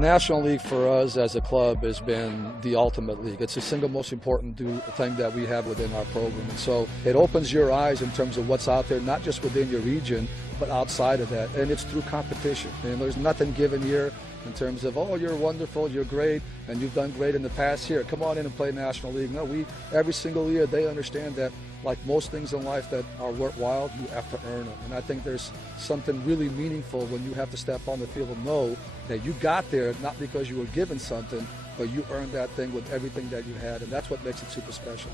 National League for us as a club has been the ultimate league. It's the single most important thing that we have within our program. And so it opens your eyes in terms of what's out there, not just within your region, but outside of that. And it's through competition. And there's nothing given here in terms of, oh, you're wonderful, you're great, and you've done great in the past. Here, come on in and play National League. No, every single year they understand that, like most things in life that are worthwhile, you have to earn them. And I think there's something really meaningful when you have to step on the field and know that you got there not because you were given something, but you earned that thing with everything that you had, and that's what makes it super special.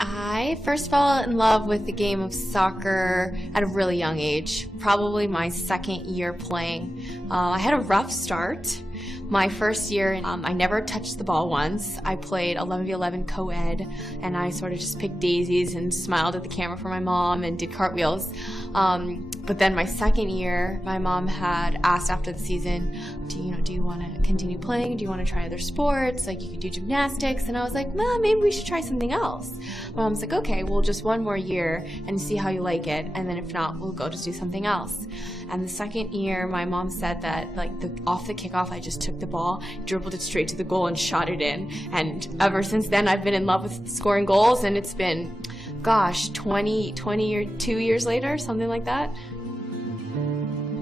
I first fell in love with the game of soccer at a really young age, probably my second year playing. I had a rough start. My first year, I never touched the ball once. I played 11v11 co-ed, and I sort of just picked daisies and smiled at the camera for my mom and did cartwheels. But then my second year, my mom had asked after the season, do you want to continue playing? Do you want to try other sports? Like, you could do gymnastics. And I was like, well, maybe we should try something else. My mom's like, okay, well, just one more year and see how you like it. And then if not, we'll go to do something else. And the second year, my mom said that, like, off the kickoff, I just took the ball, dribbled it straight to the goal, and shot it in. And ever since then, I've been in love with scoring goals, and it's been, gosh, 2 years later, something like that.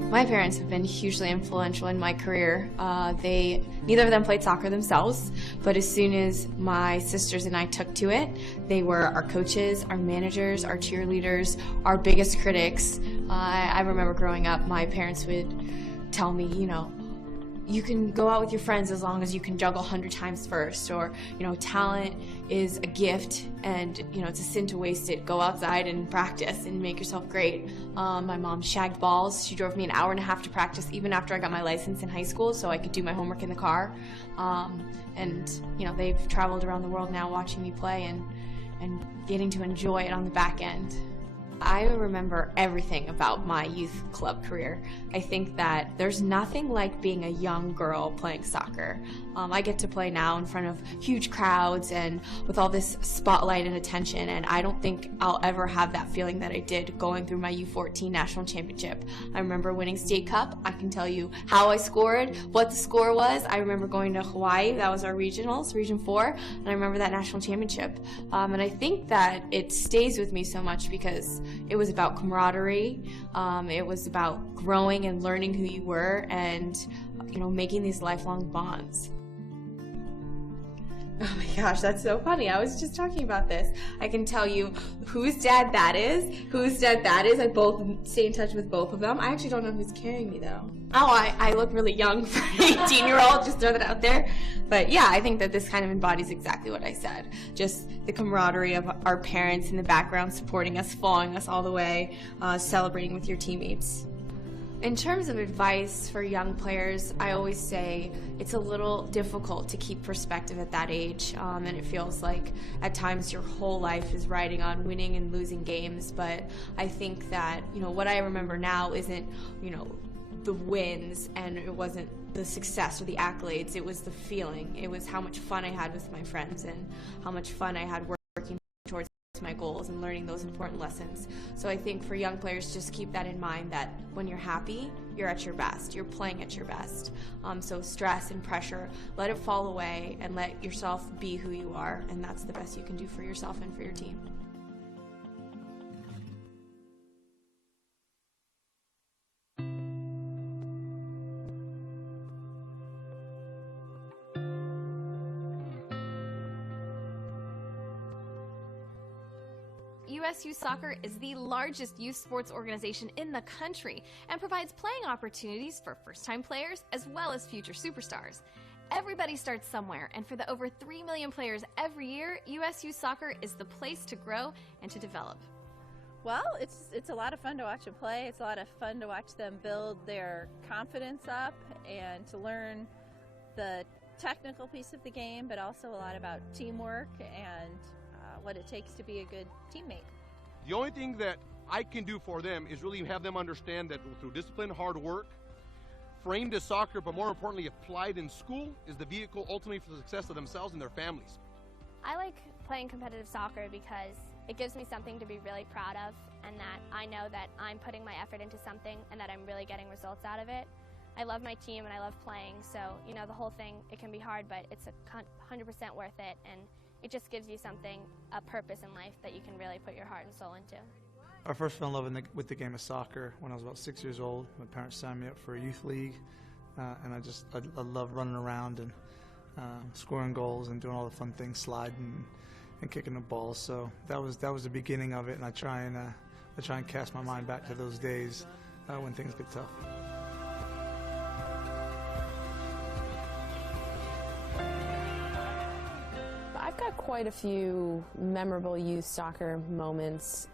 My parents have been hugely influential in my career. Neither of them played soccer themselves, but as soon as my sisters and I took to it, they were our coaches, our managers, our cheerleaders, our biggest critics. I remember growing up, my parents would tell me, you can go out with your friends as long as you can juggle 100 times first, or, talent is a gift and, it's a sin to waste it. Go outside and practice and make yourself great. My mom shagged balls. She drove me an hour and a half to practice even after I got my license in high school so I could do my homework in the car. They've traveled around the world now watching me play and getting to enjoy it on the back end. I remember everything about my youth club career. I think that there's nothing like being a young girl playing soccer. I get to play now in front of huge crowds and with all this spotlight and attention, and I don't think I'll ever have that feeling that I did going through my U14 national championship. I remember winning state cup. I can tell you how I scored, what the score was. I remember going to Hawaii. That was our regionals, Region 4, and I remember that national championship. And I think that it stays with me so much because it was about camaraderie. It was about growing and learning who you were and, making these lifelong bonds. Oh my gosh, that's so funny. I was just talking about this. I can tell you whose dad that is, whose dad that is. I both stay in touch with both of them. I actually don't know who's carrying me though. Oh, I look really young for an 18-year-old, just throw that out there. But yeah, I think that this kind of embodies exactly what I said. Just the camaraderie of our parents in the background supporting us, following us all the way, celebrating with your teammates. In terms of advice for young players, I always say it's a little difficult to keep perspective at that age, and it feels like at times your whole life is riding on winning and losing games. But I think that, what I remember now isn't, the wins, and it wasn't the success or the accolades. It was the feeling. It was how much fun I had with my friends and how much fun I had working towards my goals and learning those important lessons. So I think for young players, just keep that in mind, that when you're happy, you're at your best. You're playing at your best. So stress and pressure, let it fall away and let yourself be who you are, and that's the best you can do for yourself and for your team. USU Soccer is the largest youth sports organization in the country and provides playing opportunities for first-time players as well as future superstars. Everybody starts somewhere, and for the over 3 million players every year, USU Soccer is the place to grow and to develop. Well, it's a lot of fun to watch them play. It's a lot of fun to watch them build their confidence up and to learn the technical piece of the game, but also a lot about teamwork and what it takes to be a good teammate. The only thing that I can do for them is really have them understand that through discipline, hard work, framed as soccer, but more importantly applied in school, is the vehicle ultimately for the success of themselves and their families. I like playing competitive soccer because it gives me something to be really proud of, and that I know that I'm putting my effort into something and that I'm really getting results out of it. I love my team and I love playing, so the whole thing, it can be hard, but it's 100% worth it, and it just gives you something, a purpose in life that you can really put your heart and soul into. I first fell in love with the game of soccer when I was about 6 years old. My parents signed me up for a youth league, and I love running around and scoring goals and doing all the fun things, sliding and kicking the ball. So that was the beginning of it, and I try and cast my mind back to those days when things get tough. I've got quite a few memorable youth soccer moments.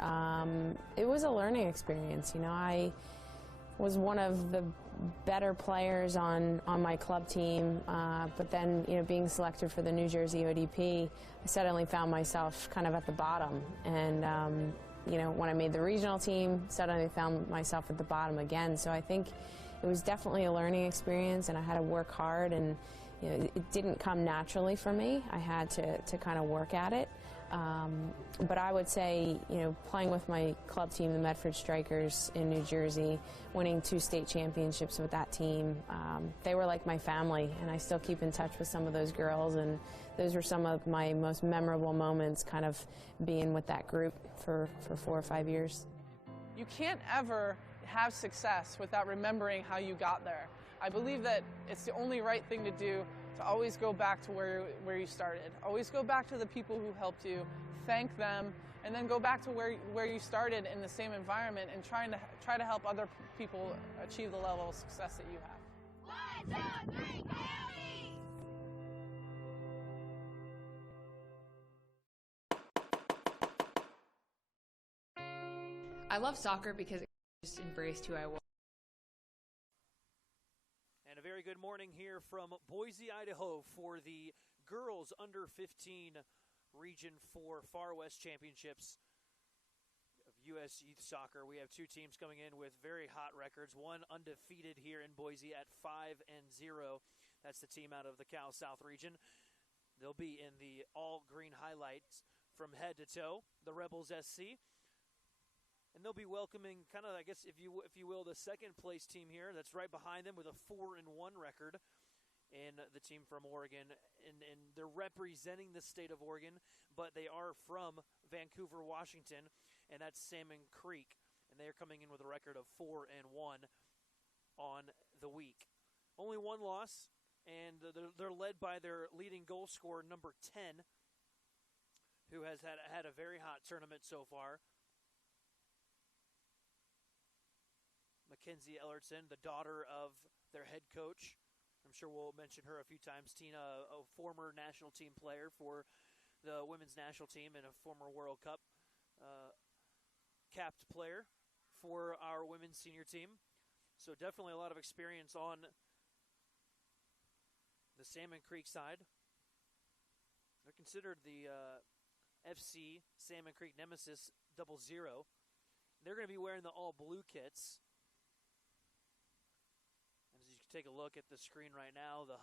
It was a learning experience. I was one of the better players on my club team, but then being selected for the New Jersey ODP, I suddenly found myself kind of at the bottom. And when I made the regional team, suddenly found myself at the bottom again. So I think it was definitely a learning experience, and I had to work hard, and it didn't come naturally for me. I had to kind of work at it. But I would say, playing with my club team, the Medford Strikers in New Jersey, winning 2 state championships with that team, they were like my family, and I still keep in touch with some of those girls, and those were some of my most memorable moments, kind of being with that group for 4 or 5 years. You can't ever have success without remembering how you got there. I believe that it's the only right thing to do, to always go back to where you started. Always go back to the people who helped you, thank them, and then go back to where you started in the same environment and try to help other people achieve the level of success that you have. 1, 2, 3, Coyotes! I love soccer because it just embraced who I was. And a very good morning here from Boise, Idaho for the girls under 15 Region 4 Far West Championships of U.S. Youth Soccer. We have 2 teams coming in with very hot records. One undefeated here in Boise at 5-0. That's the team out of the Cal South region. They'll be in the all-green highlights from head to toe, the Rebels SC. And they'll be welcoming kind of, I guess, if you will, the second place team here that's right behind them with a 4-1 record, and the team from Oregon. And they're representing the state of Oregon, but they are from Vancouver, Washington, and that's Salmon Creek. And they're coming in with a record of 4-1 on the week. Only 1 loss, and they're led by their leading goal scorer, number 10, who has had a very hot tournament so far. Mackenzie Ellertson, the daughter of their head coach. I'm sure we'll mention her a few times. Tina, a former national team player for the women's national team and a former World Cup capped player for our women's senior team. So definitely a lot of experience on the Salmon Creek side. They're considered the FC Salmon Creek Nemesis 00. They're going to be wearing the all-blue kits. Take a look at the screen right now, the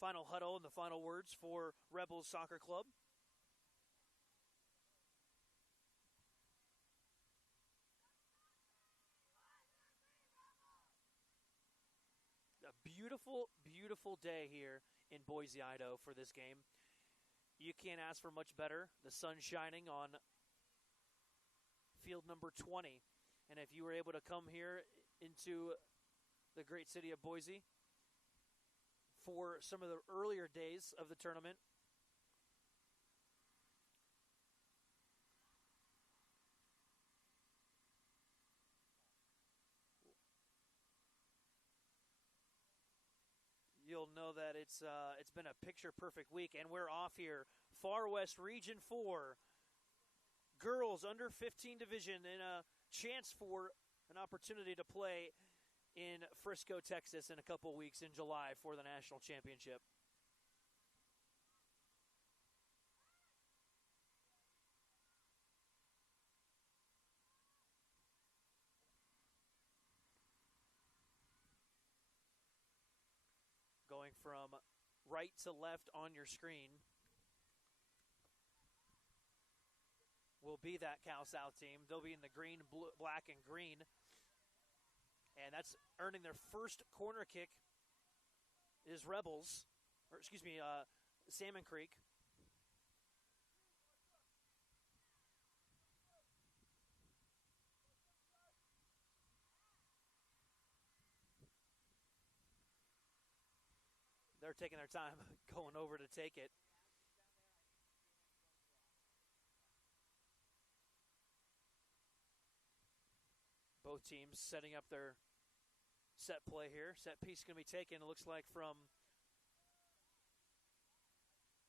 final huddle and the final words for Rebels Soccer Club. A beautiful, beautiful day here in Boise, Idaho for this game. You can't ask for much better. The sun shining on field number 20. And if you were able to come here into the great city of Boise for some of the earlier days of the tournament, you'll know that it's been a picture-perfect week, and we're off here. Far West Region 4, girls under 15 division, and a chance for an opportunity to play in Frisco, Texas in a couple weeks in July for the national championship. Going from right to left on your screen will be that Cal South team. They'll be in the green, blue, black, and green. And that's earning their first corner kick is Rebels, or excuse me, Salmon Creek. They're taking their time going over to take it. Both teams setting up their set play here. Set piece going to be taken, it looks like, from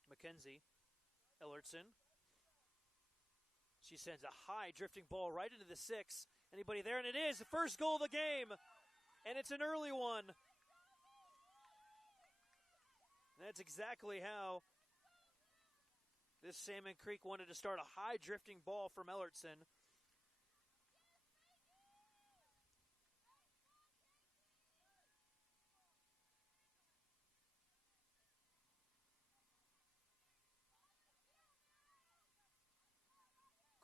Mackenzie Ellertson. She sends a high drifting ball right into the 6. Anybody there? And it is the first goal of the game. And it's an early one. And that's exactly how this Salmon Creek wanted to start, a high drifting ball from Ellertson.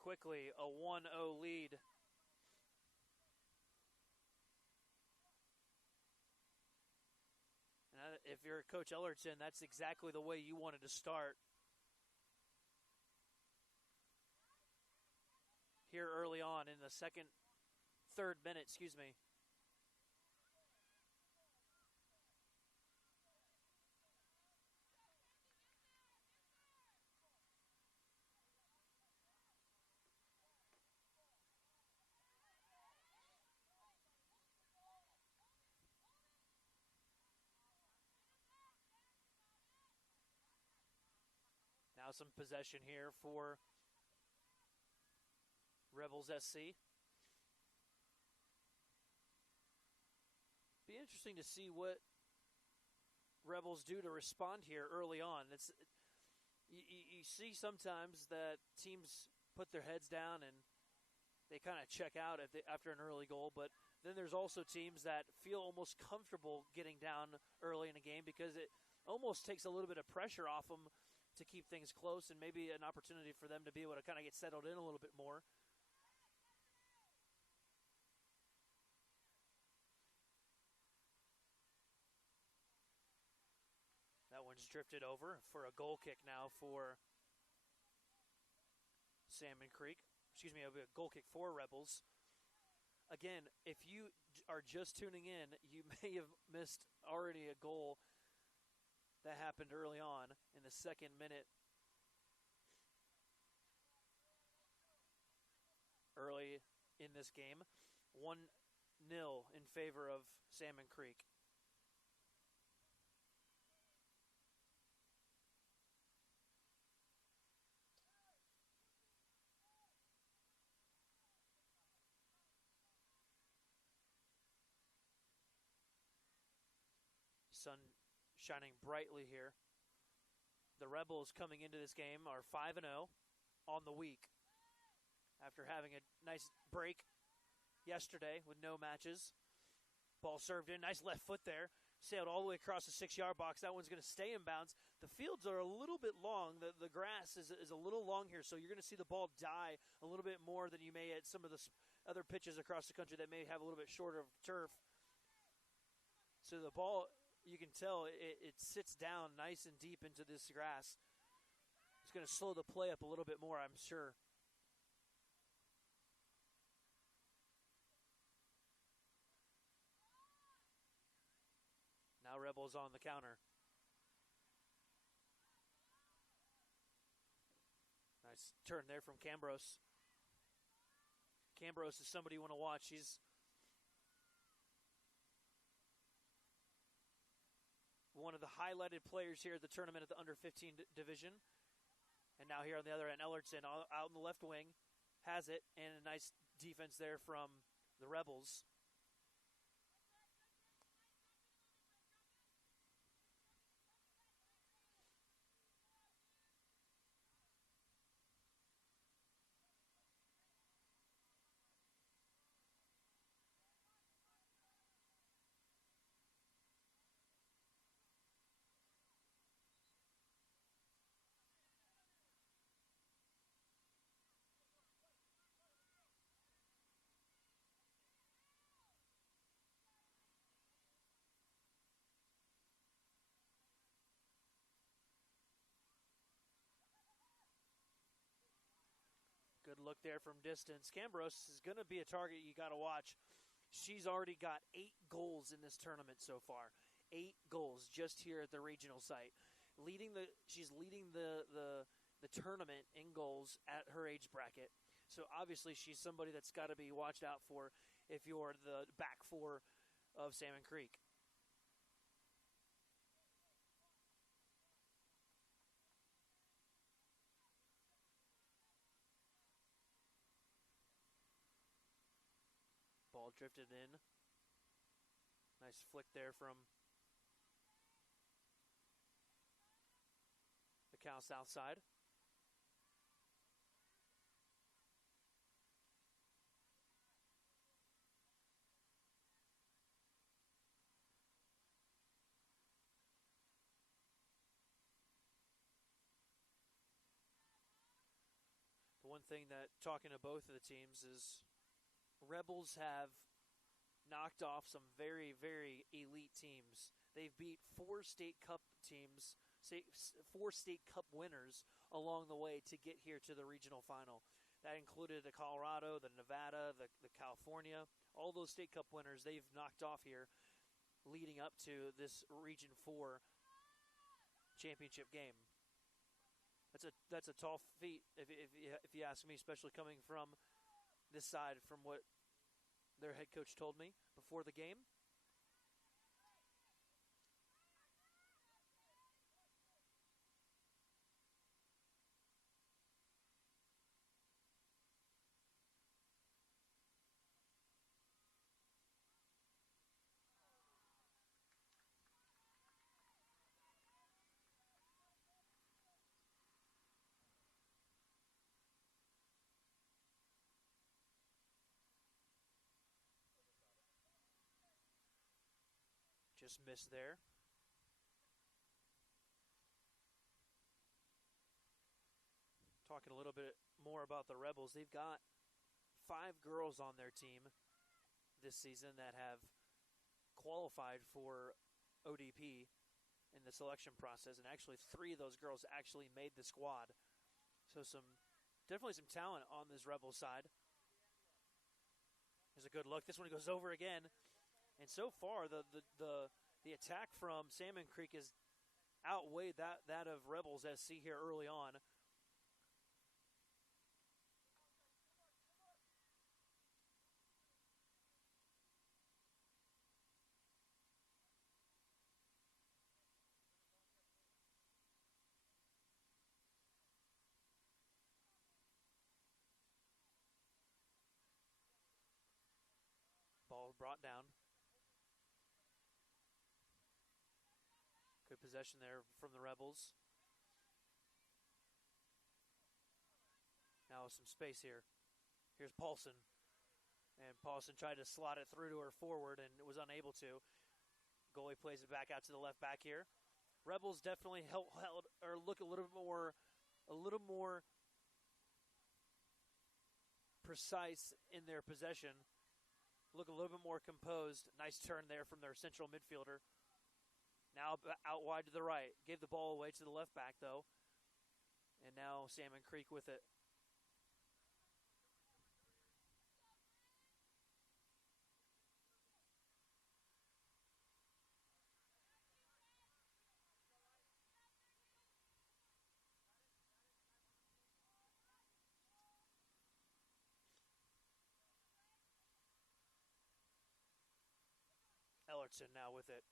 Quickly, a 1-0 lead. And if you're Coach Ellertson, that's exactly the way you wanted to start. Here early on in the third minute, excuse me. Now some possession here for Rebels SC. Be interesting to see what Rebels do to respond here early on. You see sometimes that teams put their heads down and they kind of check out after an early goal, but then there's also teams that feel almost comfortable getting down early in a game because it almost takes a little bit of pressure off them to keep things close, and maybe an opportunity for them to be able to kind of get settled in a little bit more. That one's drifted over for a goal kick now for Salmon Creek. Excuse me, it'll be a goal kick for Rebels. Again, if you are just tuning in, you may have missed already a goal that happened early on in the second minute. Early in this game, 1-0 in favor of Salmon Creek. Sun shining brightly here. The Rebels coming into this game are 5-0 on the week after having a nice break yesterday with no matches. Ball served in, nice left foot there. Sailed all the way across the 6-yard box. That one's going to stay in bounds. The fields are a little bit long. The grass is a little long here, so you're going to see the ball die a little bit more than you may at some of the other pitches across the country that may have a little bit shorter of turf. So the ball, you can tell it sits down nice and deep into this grass. It's going to slow the play up a little bit more, I'm sure. Now Rebels on the counter. Nice turn there from Cambros. Cambros is somebody you want to watch. He's one of the highlighted players here at the tournament at the under-15 division. And now here on the other end, Ellertson out in the left wing has it, and a nice defense there from the Rebels. Good look there from distance. Cambros is going to be a target you got to watch. She's already got 8 goals in this tournament so far. 8 goals just here at the regional site. She's leading the tournament in goals at her age bracket. So obviously she's somebody that's got to be watched out for if you're the back four of Salmon Creek. Ball drifted in. Nice flick there from the Cal South side. The one thing that, talking to both of the teams, is Rebels have knocked off some very, very elite teams. They've beat 4 state cup teams, 4 state cup winners along the way to get here to the regional final. That included the Colorado, the Nevada, the California. All those state cup winners they've knocked off here leading up to this Region 4 championship game. That's a tall feat if you ask me, especially coming from this side, from what their head coach told me before the game. Just missed there. Talking a little bit more about the Rebels, they've got 5 girls on their team this season that have qualified for ODP in the selection process, and actually 3 of those girls actually made the squad. So definitely some talent on this Rebels side. There's a good look. This one goes over again. And so far, the attack from Salmon Creek has outweighed that of Rebels SC here early on. Ball brought down. Good possession there from the Rebels. Now some space here. Here's Paulson. And Paulson tried to slot it through to her forward and was unable to. Goalie plays it back out to the left back here. Rebels definitely held or look a little more precise in their possession. look a little bit more composed. Nice turn there from their central midfielder. Now out wide to the right. Gave the ball away to the left back, though. And now Salmon Creek with it. Ellertson now with it.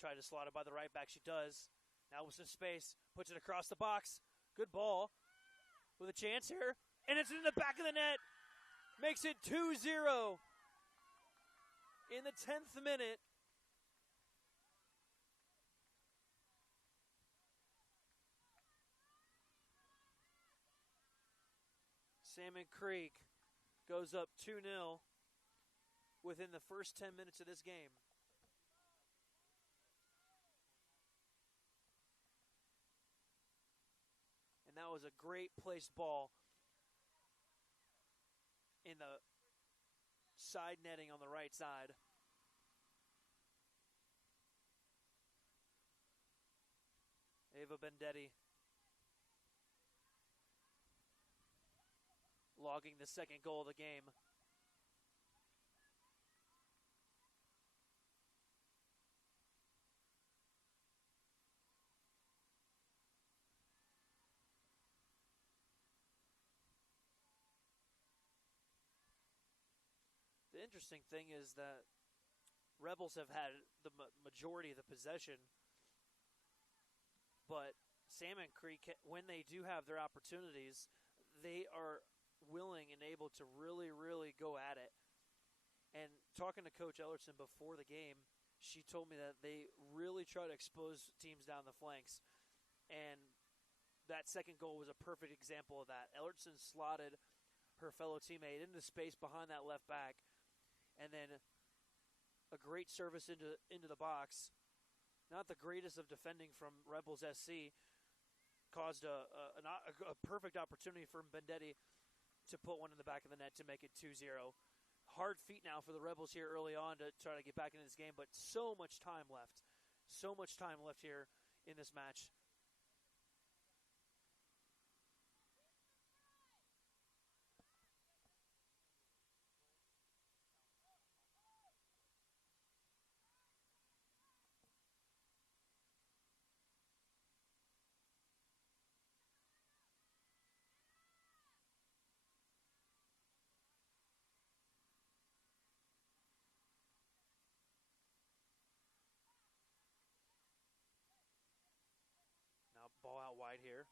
Tried to slot it by the right back. She does. Now with some space. Puts it across the box. Good ball. With a chance here. And it's in the back of the net. Makes it 2-0. In the 10th minute. Salmon Creek goes up 2-0 within the first 10 minutes of this game. And that was a great placed ball in the side netting on the right side. Ava Bendetti logging the second goal of the game. The interesting thing is that Rebels have had the majority of the possession, but Salmon Creek, when they do have their opportunities, they are willing and able to really, really go at it. And talking to Coach Ellertson before the game, she told me that they really try to expose teams down the flanks. And that second goal was a perfect example of that. Ellertson slotted her fellow teammate into space behind that left back, and then a great service into the box. Not the greatest of defending from Rebels SC. Caused a perfect opportunity for Bendetti to put one in the back of the net to make it 2-0. Hard feat now for the Rebels here early on to try to get back into this game, but so much time left. So much time left here in this match. Now ball out wide here.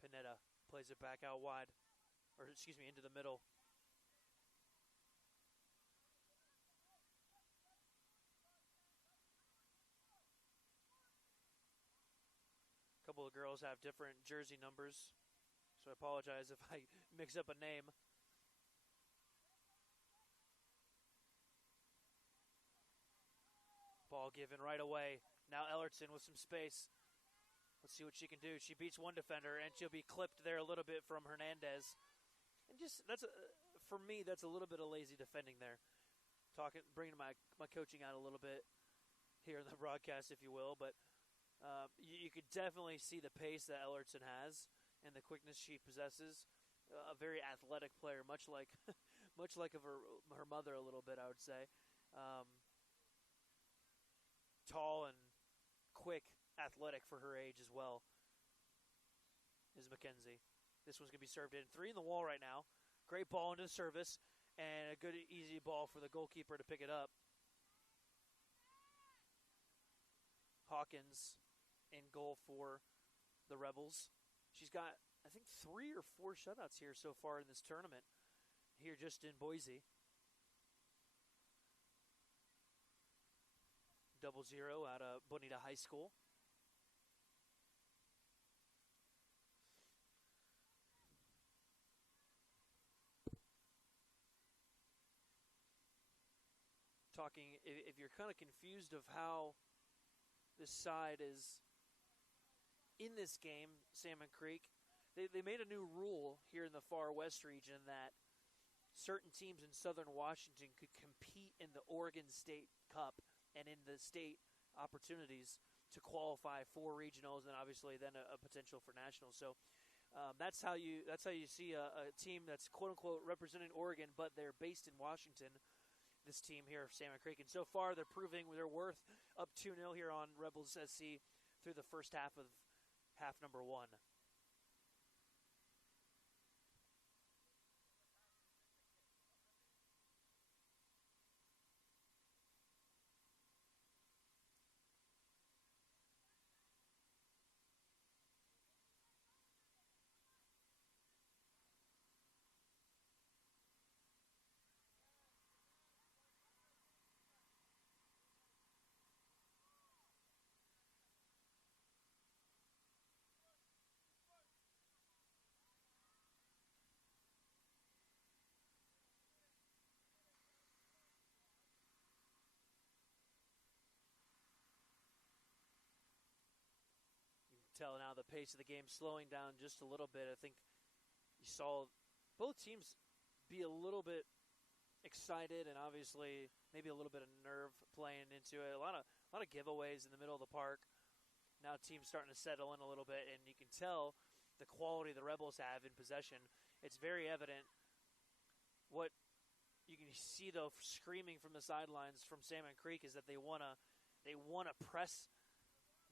Pineda plays it back out wide, or excuse me, into the middle. A couple of girls have different jersey numbers, so I apologize if I mix up a name. Ball given right away. Now Ellertson with some space. Let's see what she can do. She beats one defender, and she'll be clipped there a little bit from Hernandez. And just for me, that's a little bit of lazy defending there. Bringing my coaching out a little bit here in the broadcast, if you will. But you could definitely see the pace that Ellertson has and the quickness she possesses. A very athletic player, much like of her mother a little bit, I would say. Tall and quick, athletic for her age as well is Mackenzie. This one's going to be served in. 3 in the wall right now. Great ball into the service, and a good, easy ball for the goalkeeper to pick it up. Hawkins in goal for the Rebels. She's got, I think, 3 or 4 shutouts here so far in this tournament, here just in Boise. 0-0 out of Bonita High School. Talking, if you're kind of confused of how this side is in this game, Salmon Creek, they made a new rule here in the Far West region that certain teams in Southern Washington could compete in the Oregon State Cup and in the state opportunities to qualify for regionals and obviously then a potential for nationals. So that's how you see a team that's quote unquote representing Oregon, but they're based in Washington. This team here, Salmon Creek, and so far they're proving their worth. Up 2-0 here on Rebels SC through the first half of half number 1. Tell now the pace of the game slowing down just a little bit. I think you saw both teams be a little bit excited and obviously maybe a little bit of nerve playing into it. A lot of giveaways in the middle of the park. Now teams starting to settle in a little bit, and you can tell the quality the Rebels have in possession. It's very evident. What you can see though, screaming from the sidelines from Salmon Creek, is that they wanna press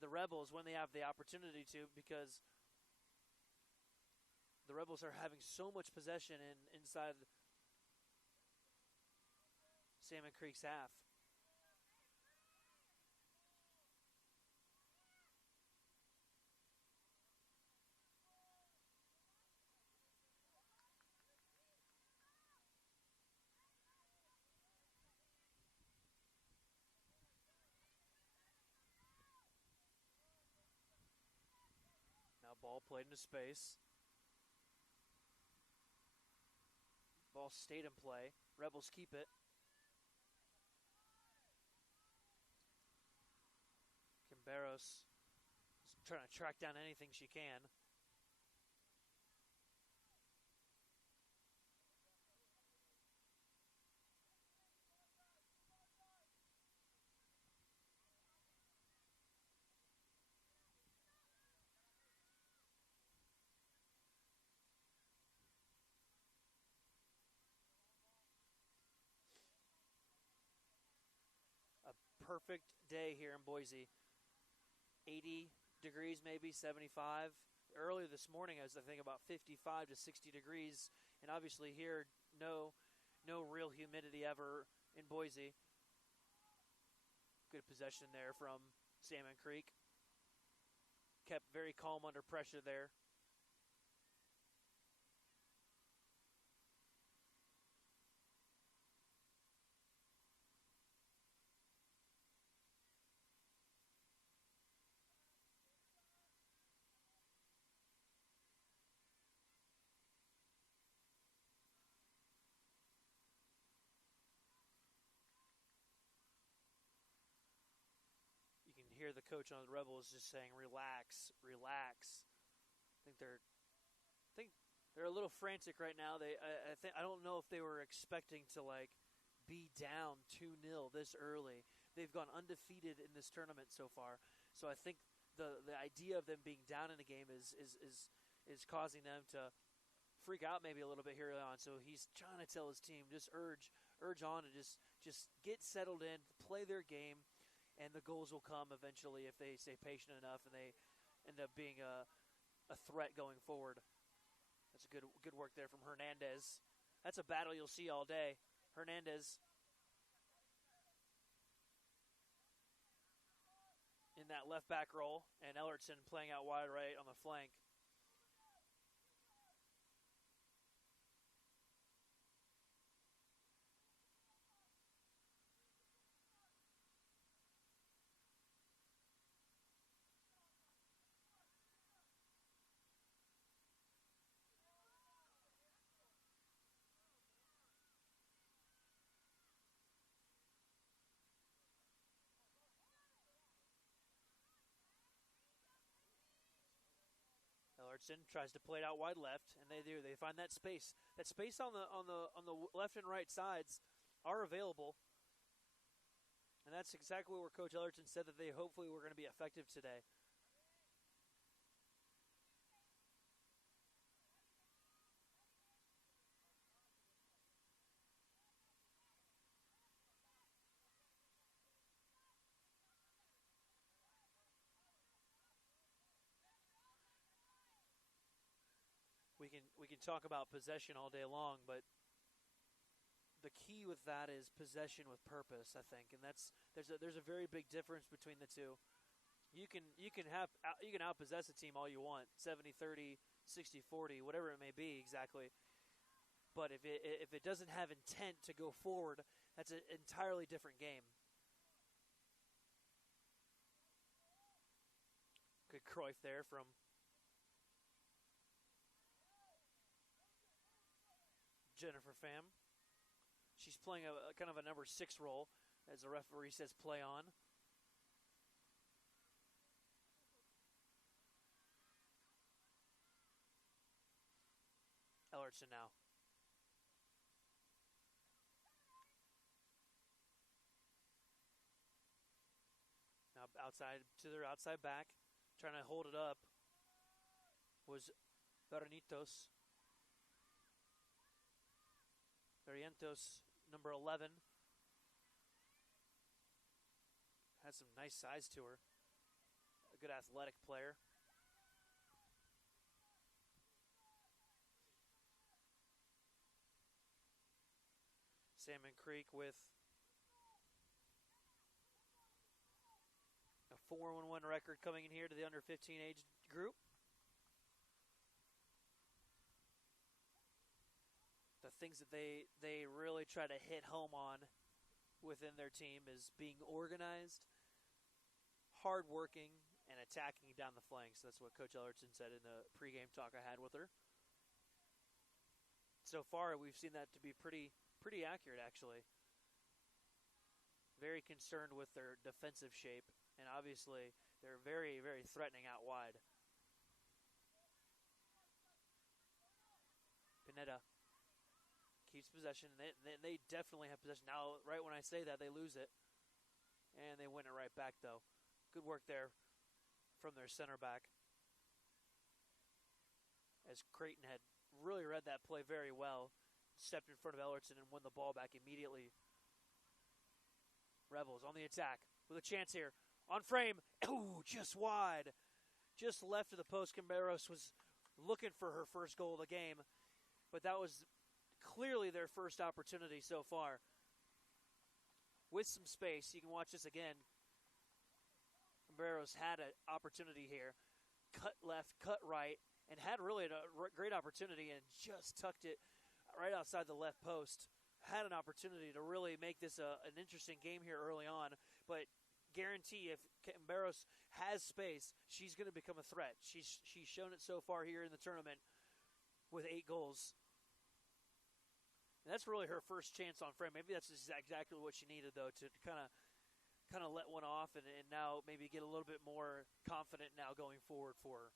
the Rebels when they have the opportunity to, because the Rebels are having so much possession inside Salmon Creek's half. Ball played into space. Ball stayed in play. Rebels keep it. Camberos is trying to track down anything she can. Perfect day here in Boise. 80 degrees, maybe 75. Earlier this morning, I was thinking about 55 to 60 degrees, and obviously here, no real humidity ever in Boise. Good possession there from Salmon Creek. Kept very calm under pressure there. Hear the coach on the Rebels just saying, "Relax, relax." I think they're a little frantic right now. I don't know if they were expecting to be down 2-0 this early. They've gone undefeated in this tournament so far. So I think the idea of them being down in the game is causing them to freak out maybe a little bit here on. So he's trying to tell his team, just urge on to just get settled in, play their game. And the goals will come eventually if they stay patient enough and they end up being a threat going forward. That's a good work there from Hernandez. That's a battle you'll see all day. Hernandez in that left back role, and Ellertson playing out wide right on the flank. Ellertson tries to play it out wide left, and they do. They find that space. That space on the left and right sides are available, and that's exactly where Coach Ellertson said that they hopefully were going to be effective today. We can talk about possession all day long, but the key with that is possession with purpose, I think, and there's a very big difference between the two. You can outpossess a team all you want, 70-30, 60-40, whatever it may be exactly. But if it doesn't have intent to go forward, that's an entirely different game. Good Cruyff there from Jennifer Pham. She's playing a kind of a number 6 role, as the referee says play on. Ellertson now. Now outside to their outside back, trying to hold it up was Bernitos. Barrientos, number 11. Has some nice size to her. A good athletic player. Salmon Creek with a 4-1 record coming in here to the under 15 age group. The things that they really try to hit home on within their team is being organized, hardworking, and attacking down the flanks. That's what Coach Ellertson said in the pregame talk I had with her. So far, we've seen that to be pretty accurate, actually. Very concerned with their defensive shape, and obviously they're very, very threatening out wide. Pineda keeps possession. They definitely have possession. Now, right when I say that, they lose it. And they win it right back, though. Good work there from their center back. As Creighton had really read that play very well. Stepped in front of Ellertson and won the ball back immediately. Rebels on the attack with a chance here. On frame. Ooh, just wide. Just left of the post. Camberos was looking for her first goal of the game. But that was clearly their first opportunity so far. With some space, you can watch this again. Camberos had an opportunity here. Cut left, cut right, and had really a great opportunity and just tucked it right outside the left post. Had an opportunity to really make this an interesting game here early on, but guarantee if Camberos has space, she's going to become a threat. She's shown it so far here in the tournament with 8 goals. And that's really her first chance on frame. Maybe that's exactly what she needed, though, to kind of let one off and now maybe get a little bit more confident now going forward for her.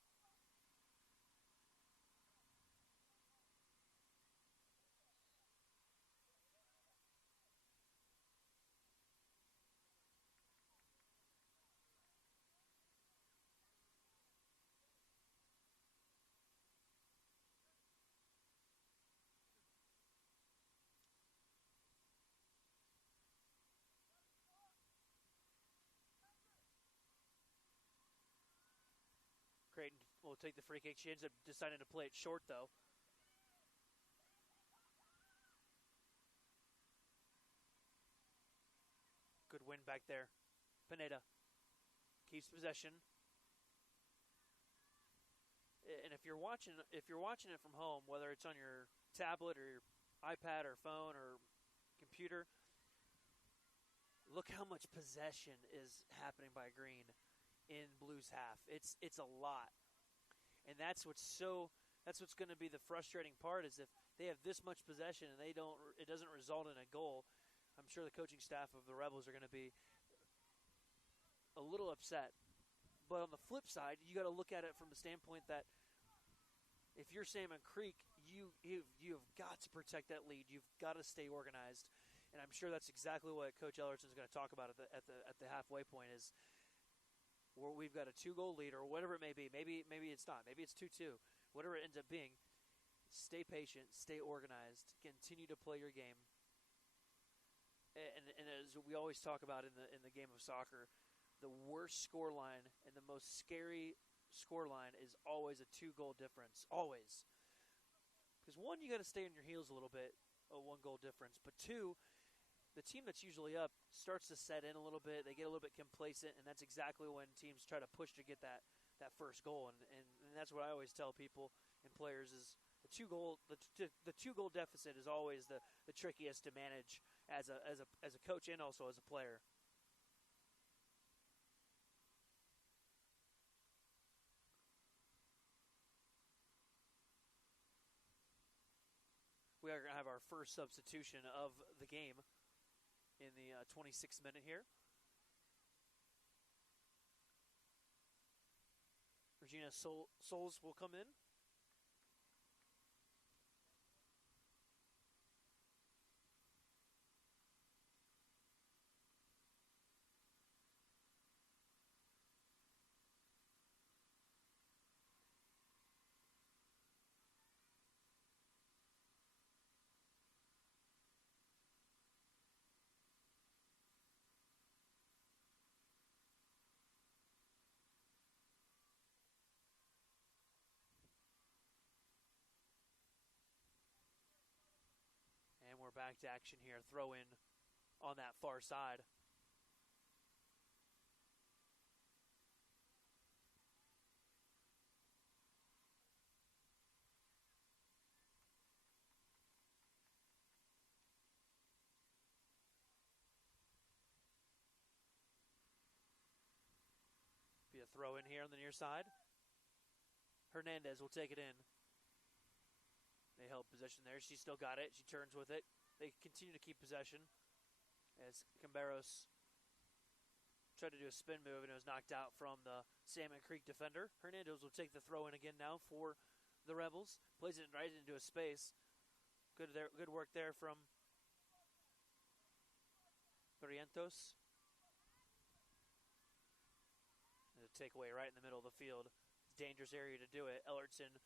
Creighton will take the free kick. She ends up deciding to play it short, though. Good win back there. Pineda keeps possession. And if you're watching it from home, whether it's on your tablet or your iPad or phone or computer, look how much possession is happening by Green in Blue's half. It's a lot. And that's what's going to be the frustrating part is if they have this much possession and it doesn't result in a goal. I'm sure the coaching staff of the Rebels are going to be a little upset. But on the flip side, you got to look at it from the standpoint that if you're Salmon Creek, you've got to protect that lead. You've got to stay organized, and I'm sure that's exactly what Coach Ellerton is going to talk about at the halfway point. Is where we've got a 2-goal lead or whatever it may be. Maybe it's not. Maybe it's 2-2. Whatever it ends up being, stay patient, stay organized, continue to play your game. And as we always talk about in the game of soccer, the worst score line and the most scary score line is always a 2-goal difference. Always. Because one, you got to stay on your heels a little bit, a 1-goal difference. But two, the team that's usually up starts to set in a little bit. They get a little bit complacent, and that's exactly when teams try to push to get that first goal. And that's what I always tell people and players is the 2-goal deficit is always the trickiest to manage as a coach and also as a player. We are going to have our first substitution of the game in the 26th minute here. Regina Souls will come in. And we're back to action here. Throw in on that far side. Be a throw in here on the near side. Hernandez will take it in. They held possession there. She still got it. She turns with it. They continue to keep possession as Camberos tried to do a spin move and it was knocked out from the Salmon Creek defender. Hernandez will take the throw in again now for the Rebels. Plays it right into a space. Good work there from Barrientos. A takeaway right in the middle of the field. Dangerous area to do it. Ellerton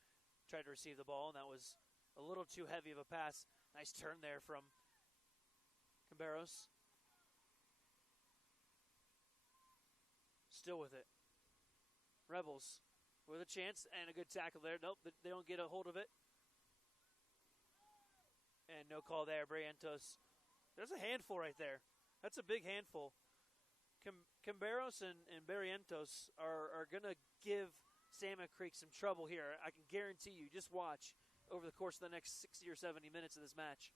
tried to receive the ball, and that was a little too heavy of a pass. Nice turn there from Camberos. Still with it. Rebels with a chance and a good tackle there. Nope, they don't get a hold of it. And no call there. Barrientos. There's a handful right there. That's a big handful. Camberos and Barrientos are going to give Salmon Creek some trouble here. I can guarantee you. Just watch over the course of the next 60 or 70 minutes of this match.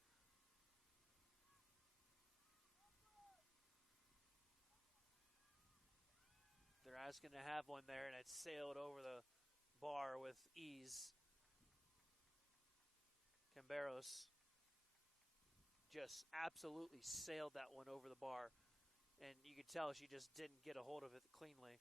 They're asking to have one there, and it sailed over the bar with ease. Camberos just absolutely sailed that one over the bar. And you could tell she just didn't get a hold of it cleanly.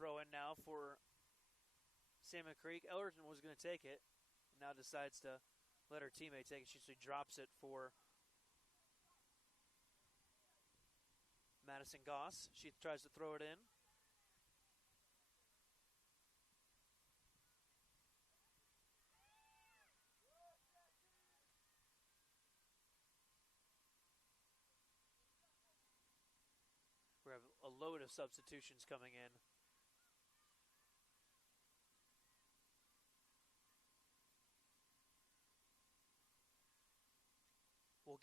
Throw in now for Salmon Creek. Ellerton was going to take it. Now decides to let her teammate take it. She drops it for Madison Goss. She tries to throw it in. We have a load of substitutions coming in.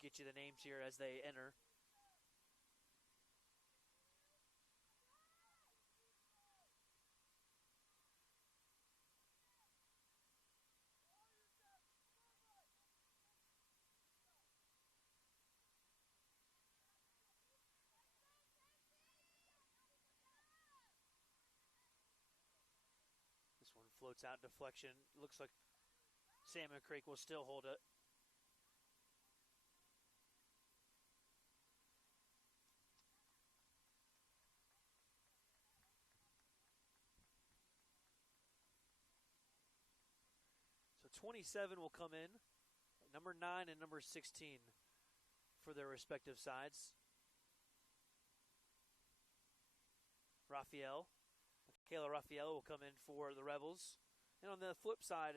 We'll get you the names here as they enter. This one floats out, deflection. Looks like Salmon Creek will still hold it. So 27 will come in, number 9 and number 16 for their respective sides. Kayla Raphael will come in for the Rebels. And on the flip side,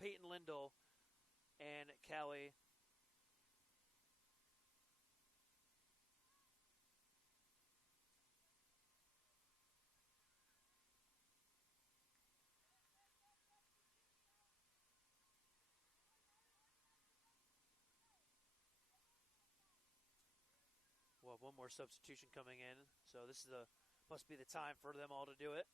Peyton Lindell and Callie we'll have one more substitution coming in. So this is must be the time for them all to do it.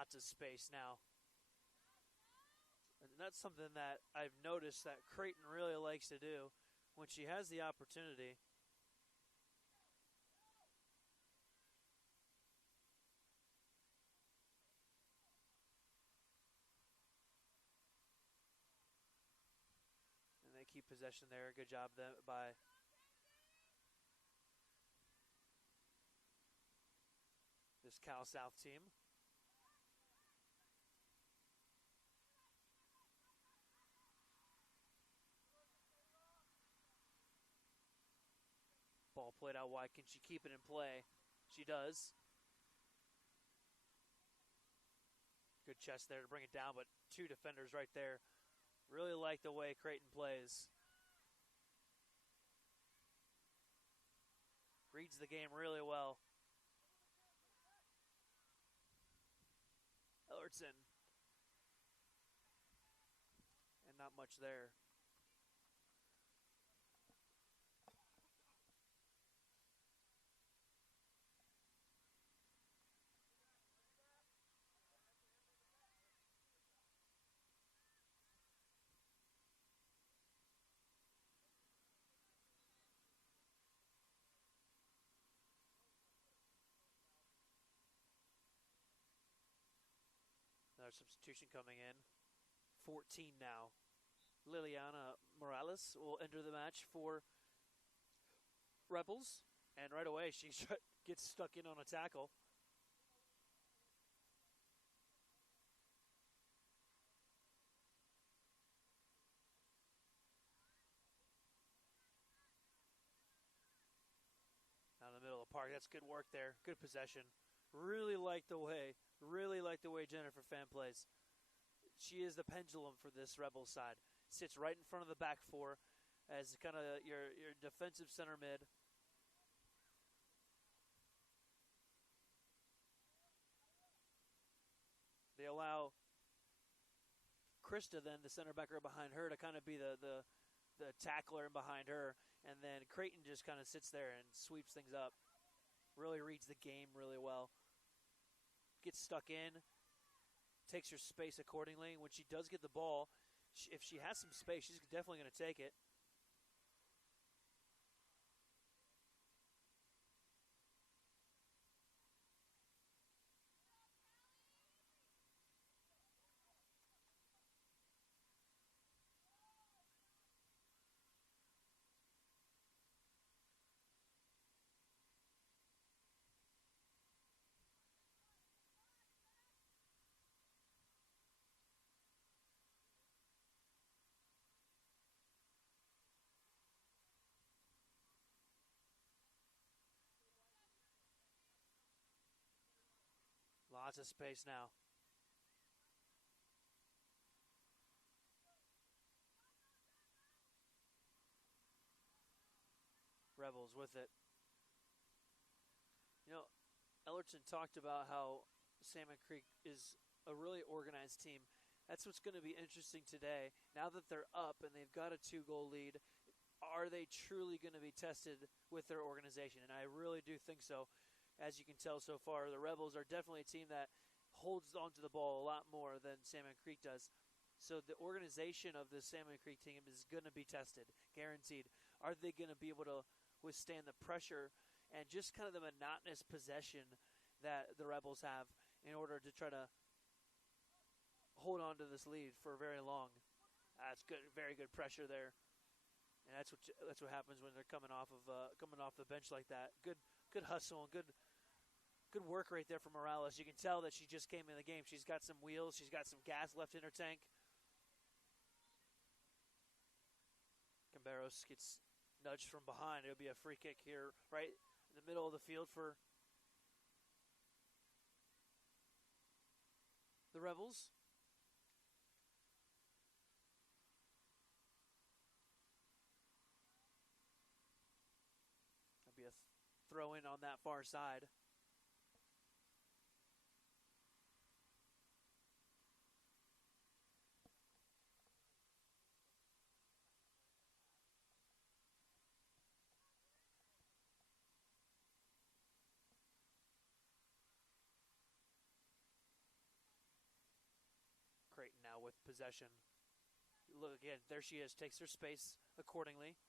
Lots of space now. And that's something that I've noticed that Creighton really likes to do when she has the opportunity. And they keep possession there. Good job by this Cal South team. Ball played out wide. Can she keep it in play? She does. Good chest there to bring it down, but two defenders right there. Really like the way Creighton plays. Reads the game really well. Ellertson. And not much there. Another substitution coming in. 14 now. Liliana Morales will enter the match for Rebels. And right away, she gets stuck in on a tackle. Down the middle of the park. That's good work there. Good possession. Really like the way Jennifer Fan plays. She is the pendulum for this Rebels side. Sits right in front of the back four as kind of your defensive center mid. They allow Krista, then the center backer behind her, to kind of be the tackler behind her, and then Creighton just kind of sits there and sweeps things up. Really reads the game really well. Gets stuck in, takes her space accordingly. When she does get the ball, if she has some space, she's definitely going to take it. Lots of space now. Rebels with it. You know, Ellerton talked about how Salmon Creek is a really organized team. That's what's going to be interesting today. Now that they're up and they've got a 2-goal lead, are they truly going to be tested with their organization? And I really do think so. As you can tell so far, the Rebels are definitely a team that holds onto the ball a lot more than Salmon Creek does. So the organization of the Salmon Creek team is going to be tested, guaranteed. Are they going to be able to withstand the pressure and just kind of the monotonous possession that the Rebels have in order to try to hold on to this lead for very long? That's good, very good pressure there, and that's what happens when they're coming off the bench like that. Good hustle and good work right there from Morales. You can tell that she just came in the game. She's got some wheels. She's got some gas left in her tank. Camberos gets nudged from behind. It'll be a free kick here right in the middle of the field for the Rebels. That'll be a throw in on that far side. Creighton now with possession. Look again, there she is, takes her space accordingly.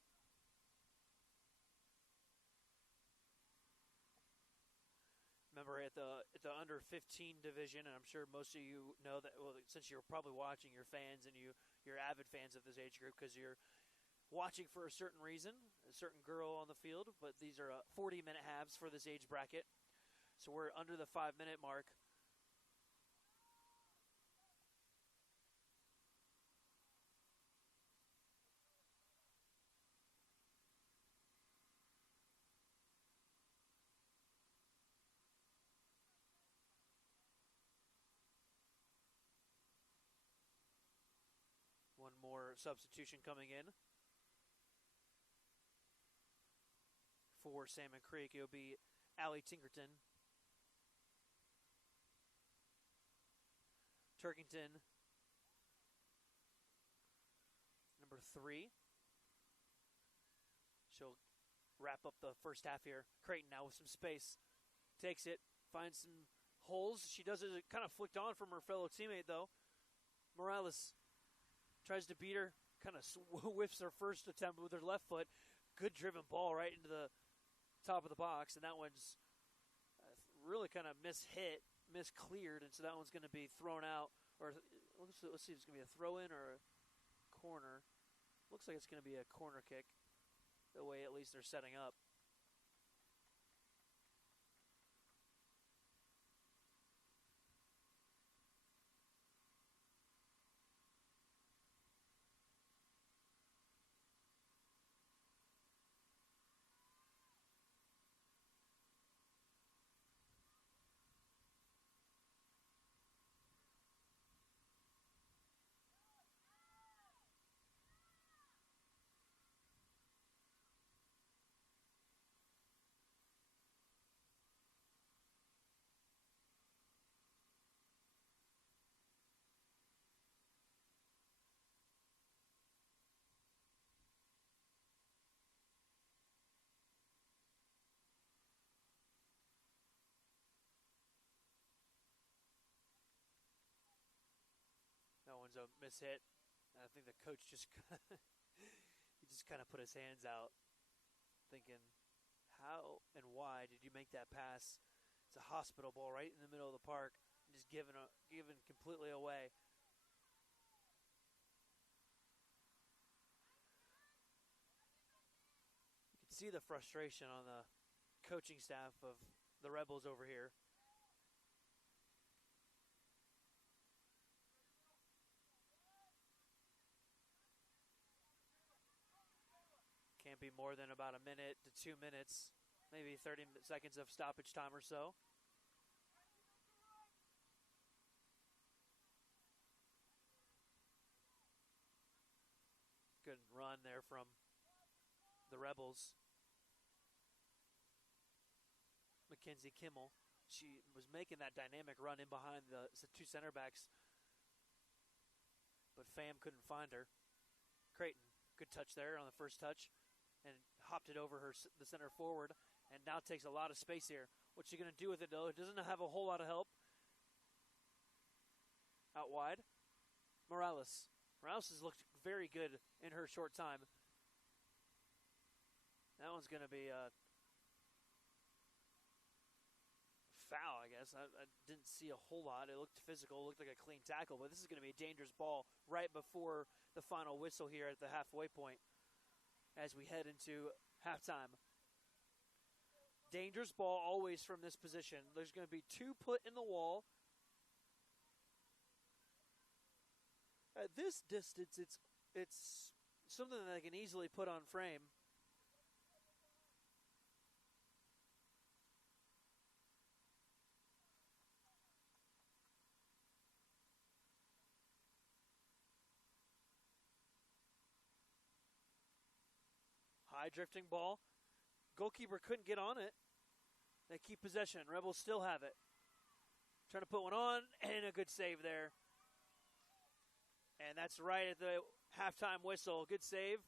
Remember at the under 15 division, and I'm sure most of you know that, well, since you're probably watching, you're fans and you're avid fans of this age group because you're watching for a certain reason, a certain girl on the field, but these are 40-minute halves for this age bracket. So we're under the 5-minute mark. One more substitution coming in for Salmon Creek. It'll be Allie Tinkerton. Turkington, number 3. She'll wrap up the first half here. Creighton now with some space. Takes it, finds some holes. She does it kind of flicked on from her fellow teammate, though. Morales tries to beat her, kind of whiffs her first attempt with her left foot. Good driven ball right into the top of the box, and that one's really kind of miscleared, and so that one's going to be thrown out. Or let's see if it's going to be a throw-in or a corner. Looks like it's going to be a corner kick, the way at least they're setting up. That one's a mishit. I think the coach just he just kind of put his hands out, thinking, how and why did you make that pass? It's a hospital ball right in the middle of the park, just given completely away. You can see the frustration on the coaching staff of the Rebels over here. Can't be more than about a minute to 2 minutes, maybe 30 seconds of stoppage time or so. Good run there from the Rebels. Mackenzie Kimmel. She was making that dynamic run in behind the two center backs, but Pham couldn't find her. Creighton, good touch there on the first touch, and hopped it over the center forward, and now takes a lot of space here. What's she going to do with it, though? It doesn't have a whole lot of help. Out wide, Morales. Morales has looked very good in her short time. That one's going to be a foul, I guess. I didn't see a whole lot. It looked physical, looked like a clean tackle, but this is going to be a dangerous ball right before the final whistle here at the halfway point as we head into halftime. Dangerous ball always from this position. There's going to be 2 put in the wall. At this distance, it's something that I can easily put on frame. High drifting ball. Goalkeeper couldn't get on it. They keep possession. Rebels still have it. Trying to put one on, and a good save there. And that's right at the halftime whistle. Good save.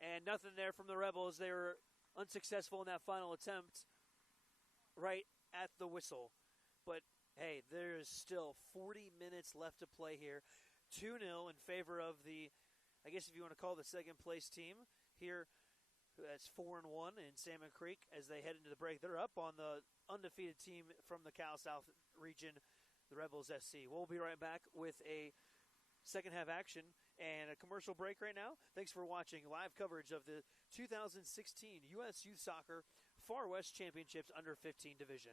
And nothing there from the Rebels. They were unsuccessful in that final attempt right at the whistle. But, hey, there is still 40 minutes left to play here. 2-0 in favor of the, I guess if you want to call the second place team here. That's 4-1 in Salmon Creek as they head into the break. They're up on the undefeated team from the Cal South region, the Rebels SC. We'll be right back with a second half action and a commercial break right now. Thanks for watching live coverage of the 2016 U.S. Youth Soccer Far West Championships Under 15 Division.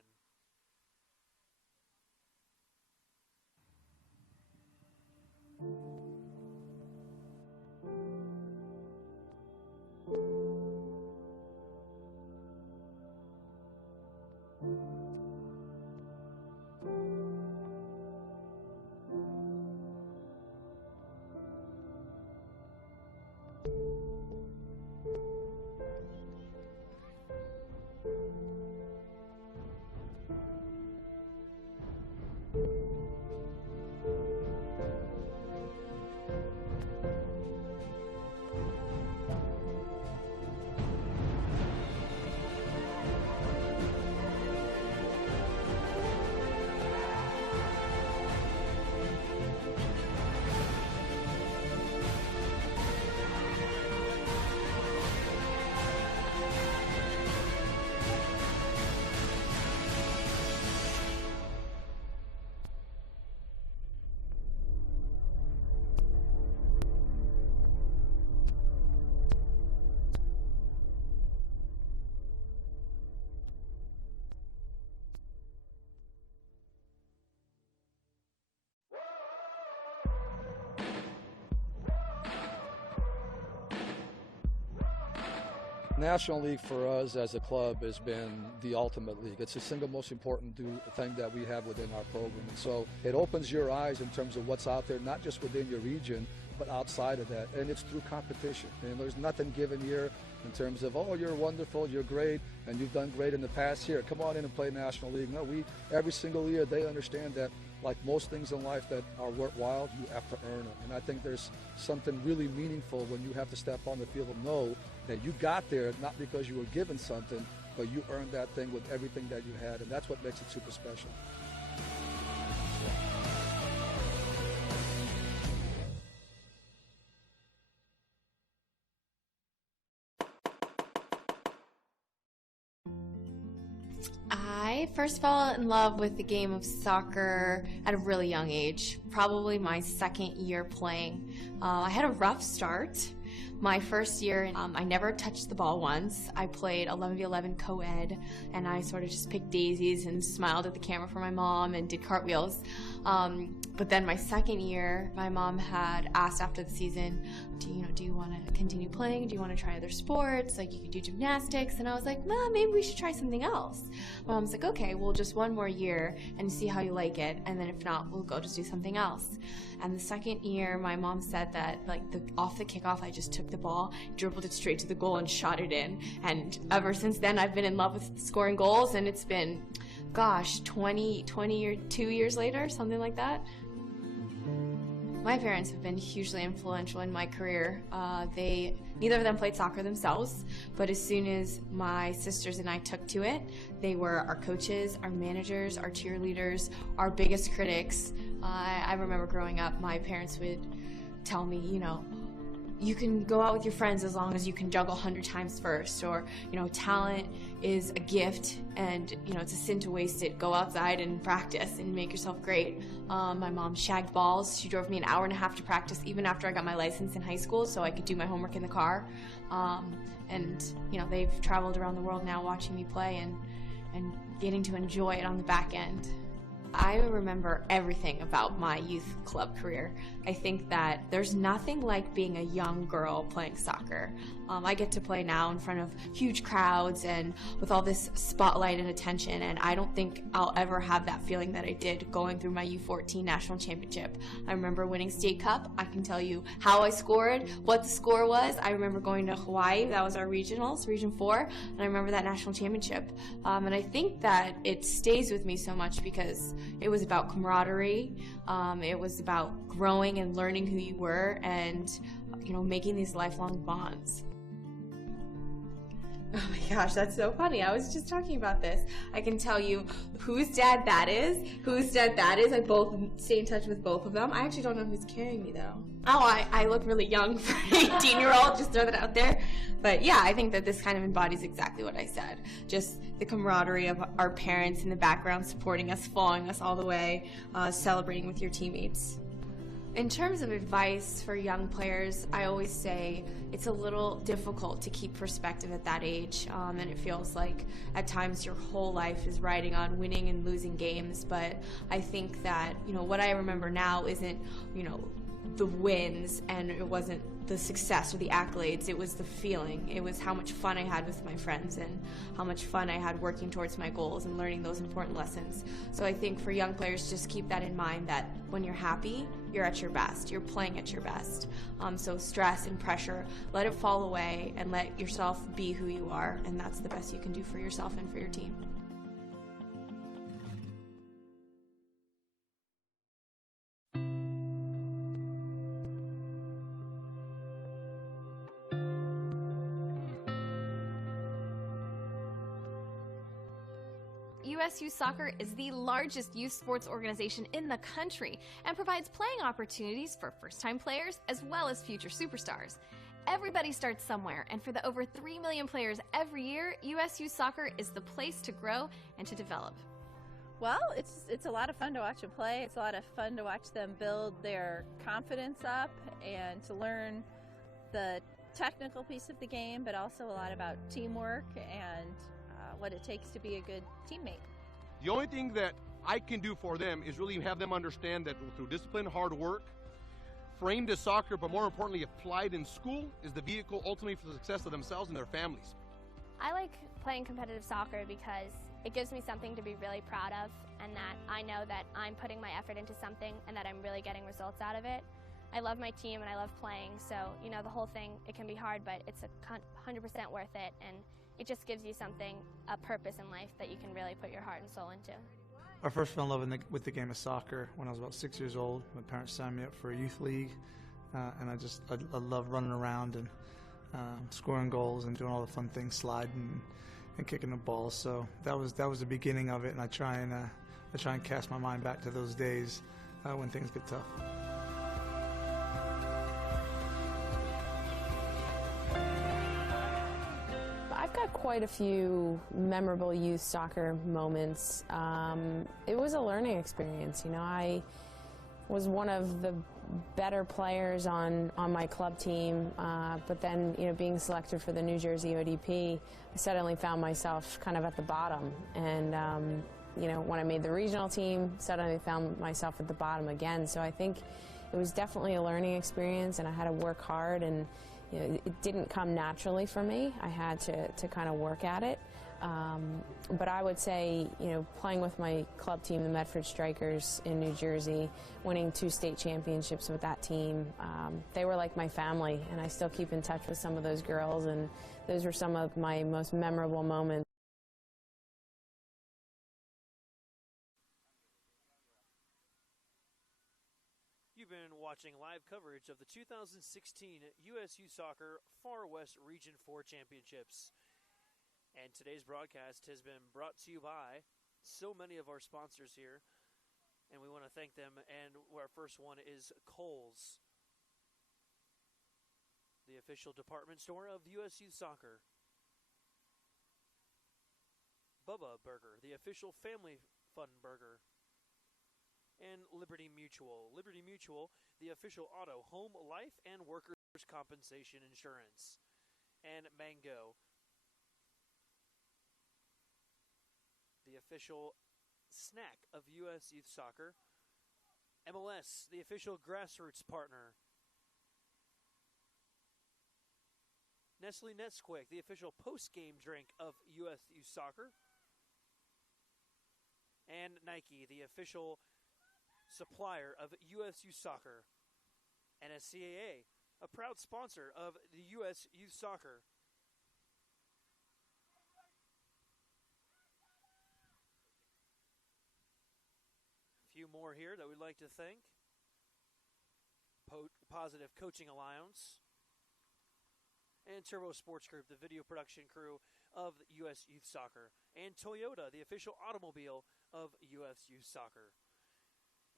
National League for us as a club has been the ultimate league. It's the single most important thing that we have within our program. And so it opens your eyes in terms of what's out there, not just within your region, but outside of that. And it's through competition. And there's nothing given here in terms of, oh, you're wonderful, you're great, and you've done great in the past. Here, come on in and play National League. No, every single year they understand that, like most things in life that are worthwhile, you have to earn it. And I think there's something really meaningful when you have to step on the field and know that you got there not because you were given something, but you earned that thing with everything that you had, and that's what makes it super special. I first fell in love with the game of soccer at a really young age, probably my second year playing. I had a rough start. My first year, I never touched the ball once. I played 11v11 co-ed, and I sort of just picked daisies and smiled at the camera for my mom and did cartwheels. But then my second year, my mom had asked after the season, do you want to continue playing? Do you want to try other sports? Like, you could do gymnastics. And I was like, Mom, maybe we should try something else. My mom's like, okay, well, just one more year and see how you like it. And then if not, we'll go just do something else. And the second year, my mom said that, like, off the kickoff, I just took the ball, dribbled it straight to the goal, and shot it in. And ever since then, I've been in love with scoring goals, and it's been, gosh, 2 years later, something like that. My parents have been hugely influential in my career. Neither of them played soccer themselves, but as soon as my sisters and I took to it, they were our coaches, our managers, our cheerleaders, our biggest critics. I remember growing up, my parents would tell me, you can go out with your friends as long as you can juggle 100 times first, or, talent is a gift and, it's a sin to waste it. Go outside and practice and make yourself great. My mom shagged balls. She drove me an hour and a half to practice even after I got my license in high school so I could do my homework in the car. And, they've traveled around the world now watching me play and getting to enjoy it on the back end. I remember everything about my youth club career. I think that there's nothing like being a young girl playing soccer. I get to play now in front of huge crowds and with all this spotlight and attention, and I don't think I'll ever have that feeling that I did going through my U15 national championship. I remember winning state cup. I can tell you how I scored, what the score was. I remember going to Hawaii. That was our regionals, Region 4, and I remember that national championship. And I think that it stays with me so much because it was about camaraderie. It was about growing and learning who you were and, making these lifelong bonds. Oh my gosh, that's so funny. I was just talking about this. I can tell you whose dad that is, whose dad that is. I both stay in touch with both of them. I actually don't know who's carrying me though. Oh, I look really young for an 18-year-old, just throw that out there. But yeah, I think that this kind of embodies exactly what I said. Just the camaraderie of our parents in the background supporting us, following us all the way, celebrating with your teammates. In terms of advice for young players, I always say it's a little difficult to keep perspective at that age, and it feels like at times your whole life is riding on winning and losing games. But I think that, what I remember now isn't, the wins, and it wasn't the success or the accolades. It was the feeling. It was how much fun I had with my friends and how much fun I had working towards my goals and learning those important lessons. So I think for young players, just keep that in mind, that when you're happy, you're at your best. You're playing at your best. So stress and pressure, let it fall away and let yourself be who you are, and that's the best you can do for yourself and for your team. USU Soccer is the largest youth sports organization in the country and provides playing opportunities for first-time players as well as future superstars. Everybody starts somewhere, and for the over 3 million players every year, USU Soccer is the place to grow and to develop. Well, it's a lot of fun to watch them play. It's a lot of fun to watch them build their confidence up and to learn the technical piece of the game, but also a lot about teamwork and what it takes to be a good teammate. The only thing that I can do for them is really have them understand that through discipline, hard work, framed as soccer, but more importantly applied in school, is the vehicle ultimately for the success of themselves and their families. I like playing competitive soccer because it gives me something to be really proud of, and that I know that I'm putting my effort into something and that I'm really getting results out of it. I love my team and I love playing, so the whole thing, it can be hard, but it's 100% worth it, and it just gives you something, a purpose in life that you can really put your heart and soul into. I first fell in love with the game of soccer when I was about 6 years old. My parents signed me up for a youth league, and I love running around and scoring goals and doing all the fun things, sliding and kicking the ball. So that was the beginning of it, and I try and cast my mind back to those days when things get tough. I've got quite a few memorable youth soccer moments. It was a learning experience. I was one of the better players on my club team, but then, you know, being selected for the New Jersey ODP, I suddenly found myself kind of at the bottom. And, you know, when I made the regional team, suddenly found myself at the bottom again. So I think it was definitely a learning experience, and I had to work hard, and you know, it didn't come naturally for me. I had to kind of work at it. But I would say, you know, playing with my club team, the Medford Strikers in New Jersey, winning 2 state championships with that team, they were like my family, and I still keep in touch with some of those girls, and those were some of my most memorable moments. You've been watching live coverage of the 2016 U.S. Youth Soccer Far West Region 4 Championships. And today's broadcast has been brought to you by so many of our sponsors here, and we want to thank them. And our first one is Kohl's, the official department store of U.S. Youth Soccer. Bubba Burger, the official family fun burger. And Liberty Mutual. Liberty Mutual, the official auto, home, life, and workers' compensation insurance. And Mango, the official snack of U.S. Youth Soccer. MLS, the official grassroots partner. Nestle Nesquik, the official post-game drink of U.S. Youth Soccer. And Nike, the official supplier of U.S. Youth Soccer. NSCAA, a proud sponsor of the U.S. Youth Soccer. A few more here that we'd like to thank. Positive Coaching Alliance. And Turbo Sports Group, the video production crew of U.S. Youth Soccer. And Toyota, the official automobile of U.S. Youth Soccer.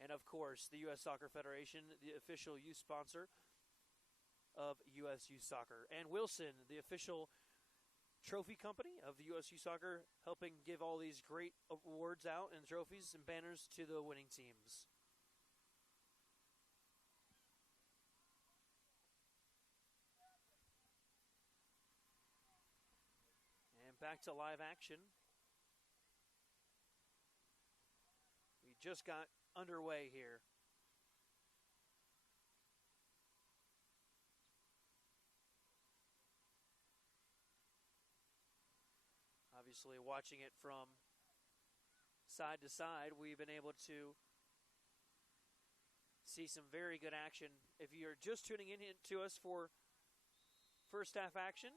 And, of course, the U.S. Soccer Federation, the official youth sponsor of U.S. Youth Soccer. And Wilson, the official trophy company of U.S. Youth Soccer, helping give all these great awards out and trophies and banners to the winning teams. And back to live action. We just got underway here. Obviously, watching it from side to side, we've been able to see some very good action. If you're just tuning in to us for first half action,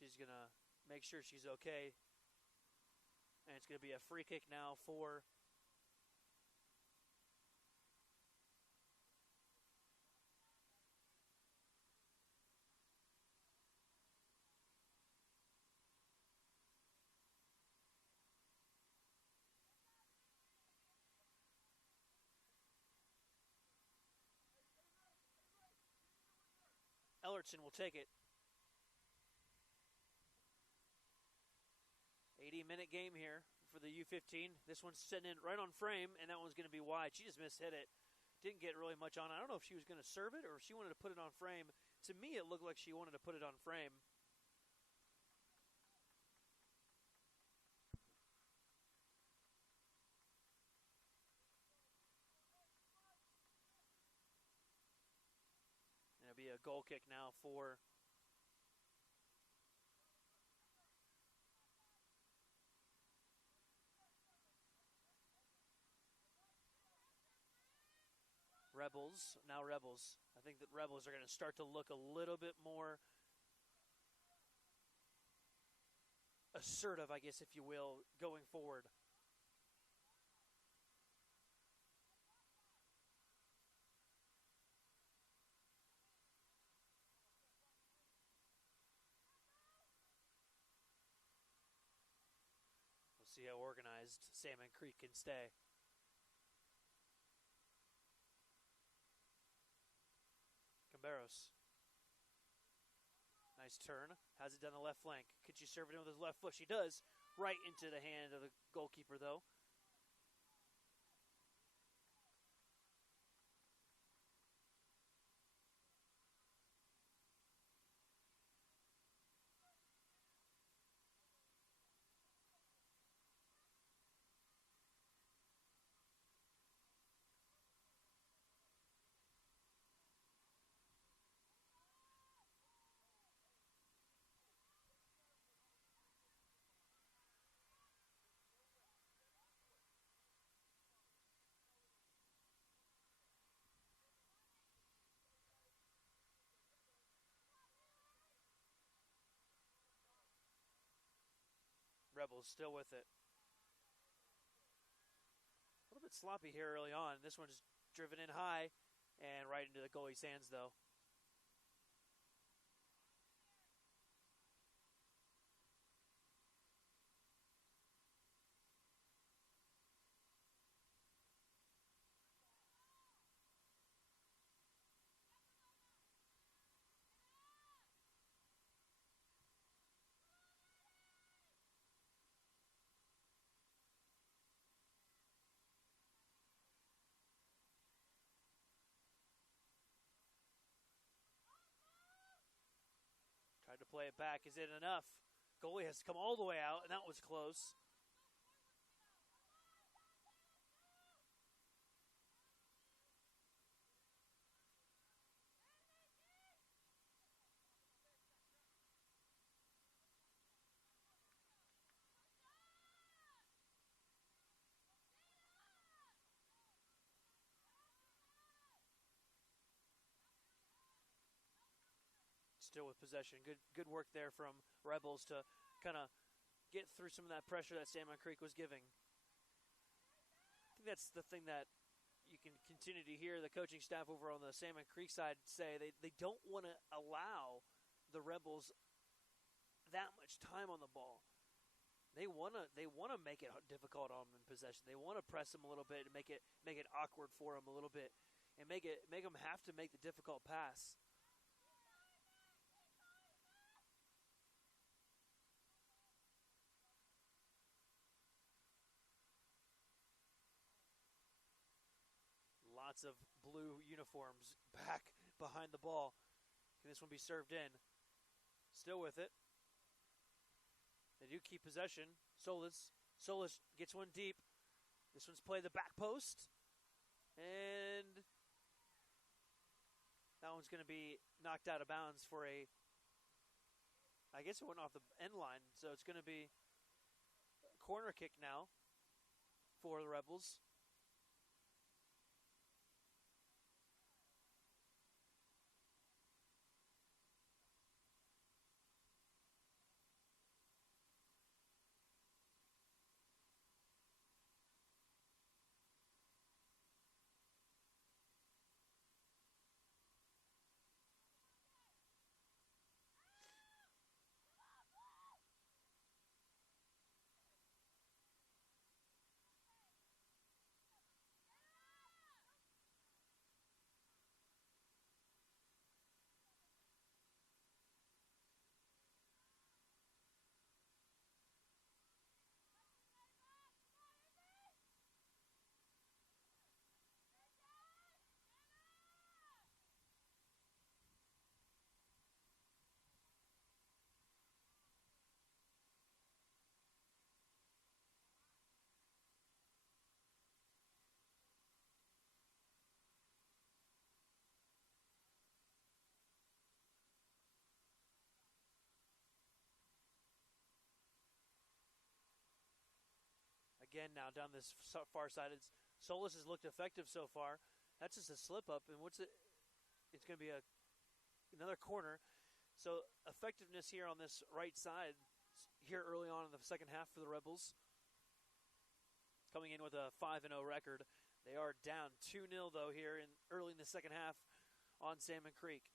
she's going to make sure she's okay. And it's going to be a free kick now for Ellertson will take it. 80-minute game here for the U15. This one's sitting in right on frame, and that one's going to be wide. She just mishit it. Didn't get really much on it. I don't know if she was going to serve it or if she wanted to put it on frame. To me, it looked like she wanted to put it on frame. And it'll be a goal kick now for Rebels. Now Rebels. I think that Rebels are going to start to look a little bit more assertive, I guess, if you will, going forward. We'll see how organized Salmon Creek can stay. Camberos. Nice turn. Has it down the left flank. Could she serve it in with his left foot? She does. Right into the hand of the goalkeeper, though. Rebels still with it. A little bit sloppy here early on. This one's driven in high and right into the goalie's hands, though. Tried to play it back. Is it enough? Goalie has come all the way out, and that was close. Still with possession. Good work there from Rebels to kind of get through some of that pressure that Salmon Creek was giving. I think that's the thing that you can continue to hear the coaching staff over on the Salmon Creek side say. They don't want to allow the Rebels that much time on the ball. They want to make it difficult on them in possession. They want to press them a little bit and make it awkward for them a little bit, and make them have to make the difficult pass. Lots of blue uniforms back behind the ball. Can this one be served in? Still with it. They do keep possession. Solis gets one deep. This one's played the back post. And that one's going to be knocked out of bounds for I guess it went off the end line. So it's going to be a corner kick now for the Rebels. Again now down this far side. Solis has looked effective so far. That's just a slip up, and it's going to be another corner. So effectiveness here on this right side here early on in the second half for the Rebels. Coming in with a 5-0 record. They are down 2-0 though here early in the second half on Salmon Creek.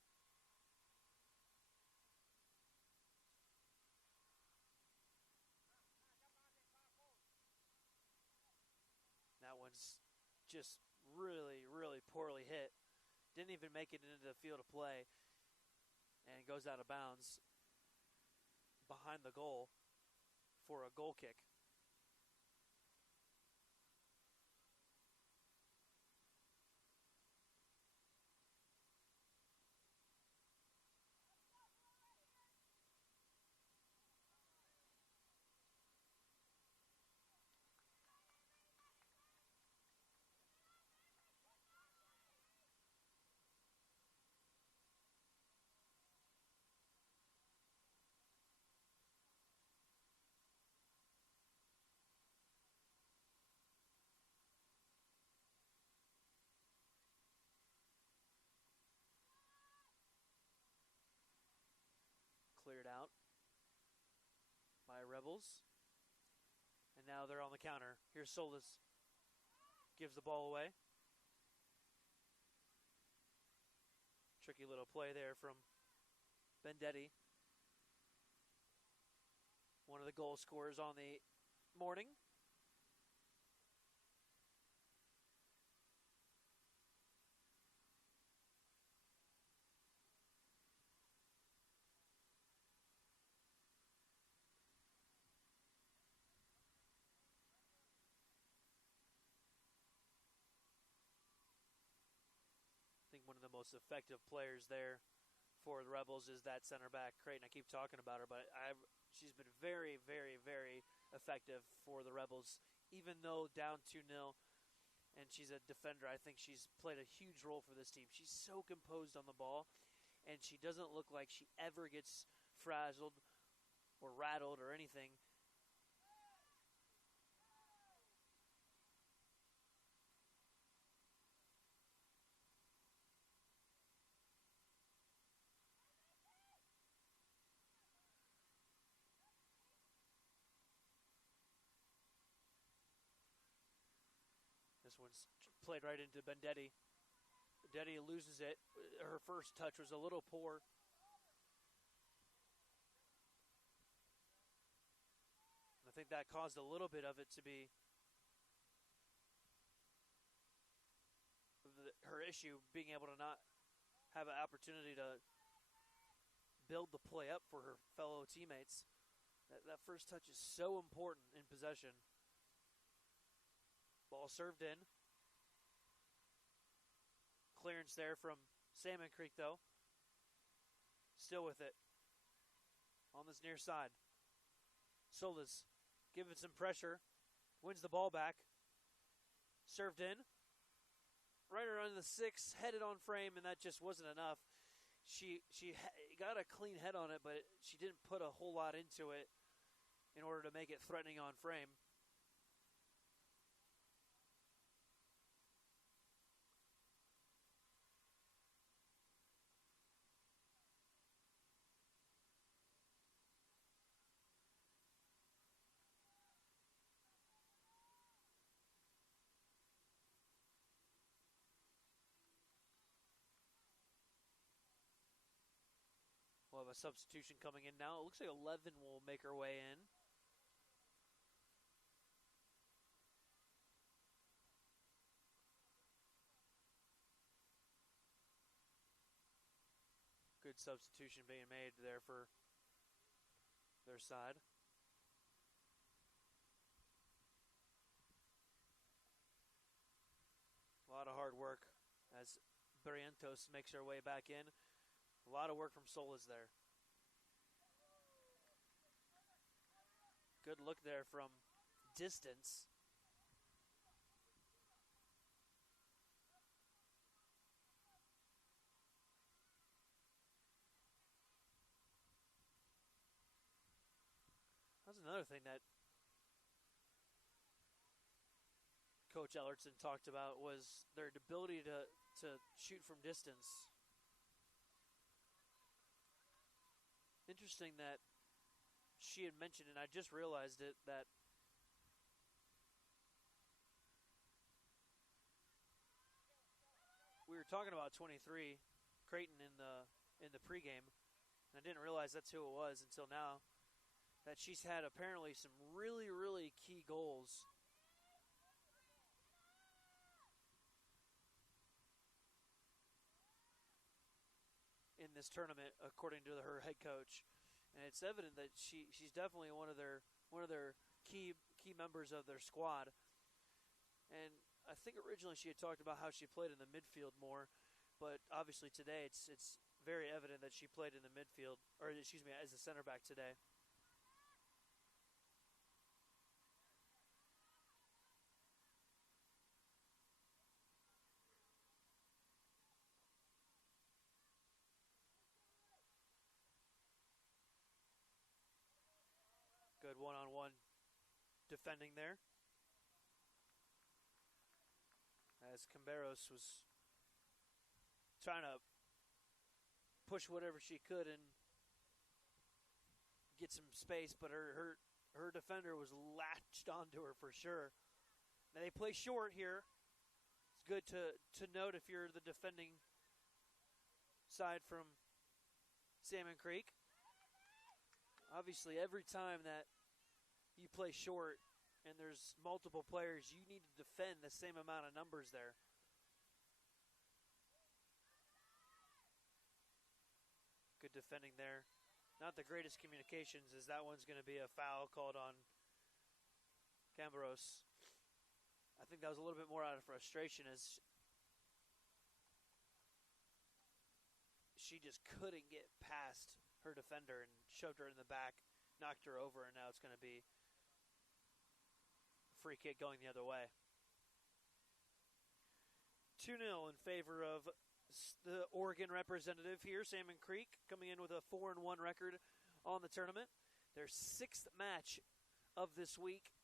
That one's just really, really poorly hit. Didn't even make it into the field of play and goes out of bounds. behind the goal for a goal kick. Cleared out by Rebels. And now they're on the counter. Here's Solis. Gives the ball away. Tricky little play there from Vendetti. One of the goal scorers on the morning. I think one of the most effective players there for the Rebels is that center back, Creighton. I keep talking about her, but she's been very, very, very effective for the Rebels, even though down 2-0, and she's a defender. I think she's played a huge role for this team. She's so composed on the ball, and she doesn't look like she ever gets frazzled or rattled or anything. This one's played right into Vendetti. Vendetti loses it. Her first touch was a little poor. I think that caused a little bit of it to be her issue, being able to not have an opportunity to build the play up for her fellow teammates. That first touch is so important in possession. Ball served in. Clearance there from Salmon Creek, though. Still with it. On this near side. Solis giving some pressure. Wins the ball back. Served in. Right around the 6, headed on frame, and that just wasn't enough. She got a clean head on it, but she didn't put a whole lot into it in order to make it threatening on frame. We'll have a substitution coming in now. It looks like 11 will make her way in. Good substitution being made there for their side. A lot of hard work as Barrientos makes her way back in. A lot of work from Solis there. Good look there from distance. That's another thing that Coach Ellertson talked about, was their ability to shoot from distance. Interesting that she had mentioned, and I just realized it, that we were talking about 23, Creighton in the pregame, and I didn't realize that's who it was until now, that she's had apparently some really, really key goals in this tournament, according to her head coach. and it's evident that she's definitely one of their key members of their squad. And I think originally she had talked about how she played in the midfield more, but obviously today it's very evident that she played in the midfield, or excuse me, as a center back today. Good one-on-one defending there, as Camberos was trying to push whatever she could and get some space, but her defender was latched onto her for sure. Now they play short here. It's good to note if you're the defending side from Salmon Creek. Obviously, every time that you play short and there's multiple players, you need to defend the same amount of numbers there. Good defending there. Not the greatest communications, as that one's going to be a foul called on Camberos. I think that was a little bit more out of frustration, as she just couldn't get past her defender and shoved her in the back, knocked her over, and now it's going to be a free kick going the other way. 2-0 in favor of the Oregon representative here, Salmon Creek, coming in with a 4-1 record on the tournament. Their 6th match of this week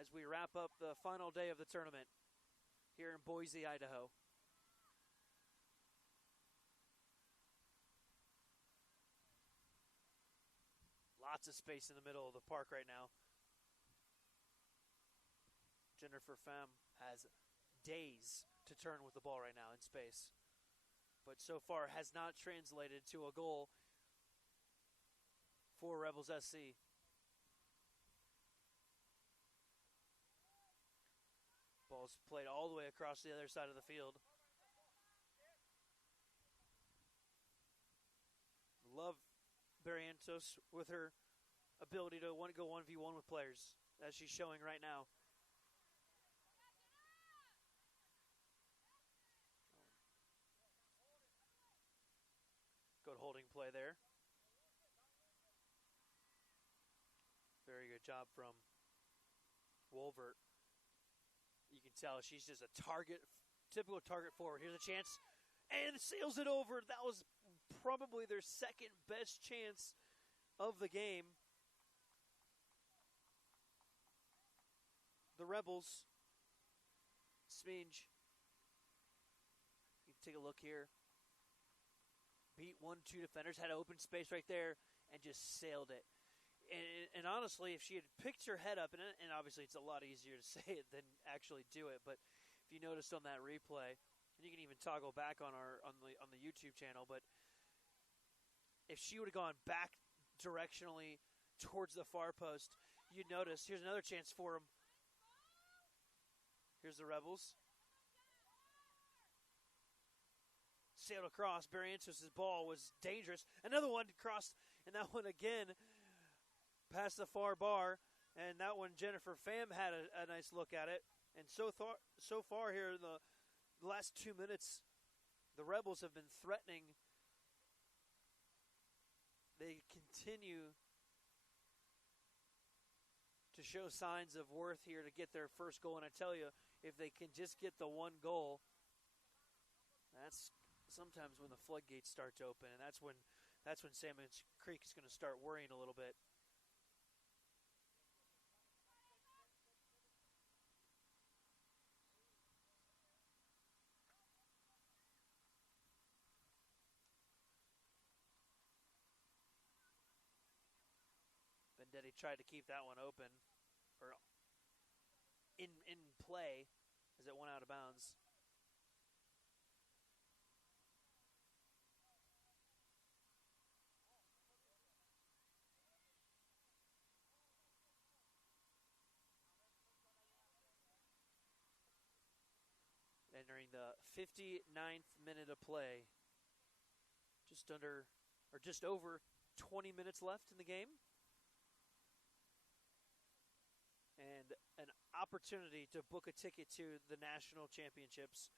as we wrap up the final day of the tournament here in Boise, Idaho. Lots of space in the middle of the park right now. Jennifer Pham has days to turn with the ball right now in space, but so far has not translated to a goal for Rebels SC. Ball's played all the way across the other side of the field. Love Barrientos with her ability to go 1v1 with players, as she's showing right now. Good holding play there. Very good job from Wolvert. You can tell she's just a target, typical target forward. Here's a chance, and sails it over. That was probably their second best chance of the game. The Rebels, Sminge, you can take a look here. Beat 1-2 defenders, had an open space right there, and just sailed it. And honestly, if she had picked her head up, and obviously it's a lot easier to say it than actually do it, but if you noticed on that replay, and you can even toggle back on the YouTube channel, but if she would have gone back directionally towards the far post, you'd notice. Here's another chance for them. Here's the Rebels. Sailed across. Barrientos' ball was dangerous. Another one crossed, and that one again past the far bar. And that one, Jennifer Pham had a nice look at it. And so far here in the last 2 minutes, the Rebels have been threatening. They continue to show signs of worth here to get their first goal. And I tell you, if they can just get the one goal, that's sometimes when the floodgates start to open, and that's when Salmon Creek is going to start worrying a little bit. Vendetti tried to keep that one open, or in play, as it went out of bounds. Entering the 59th minute of play. Just over 20 minutes left in the game. And an opportunity to book a ticket to the national championships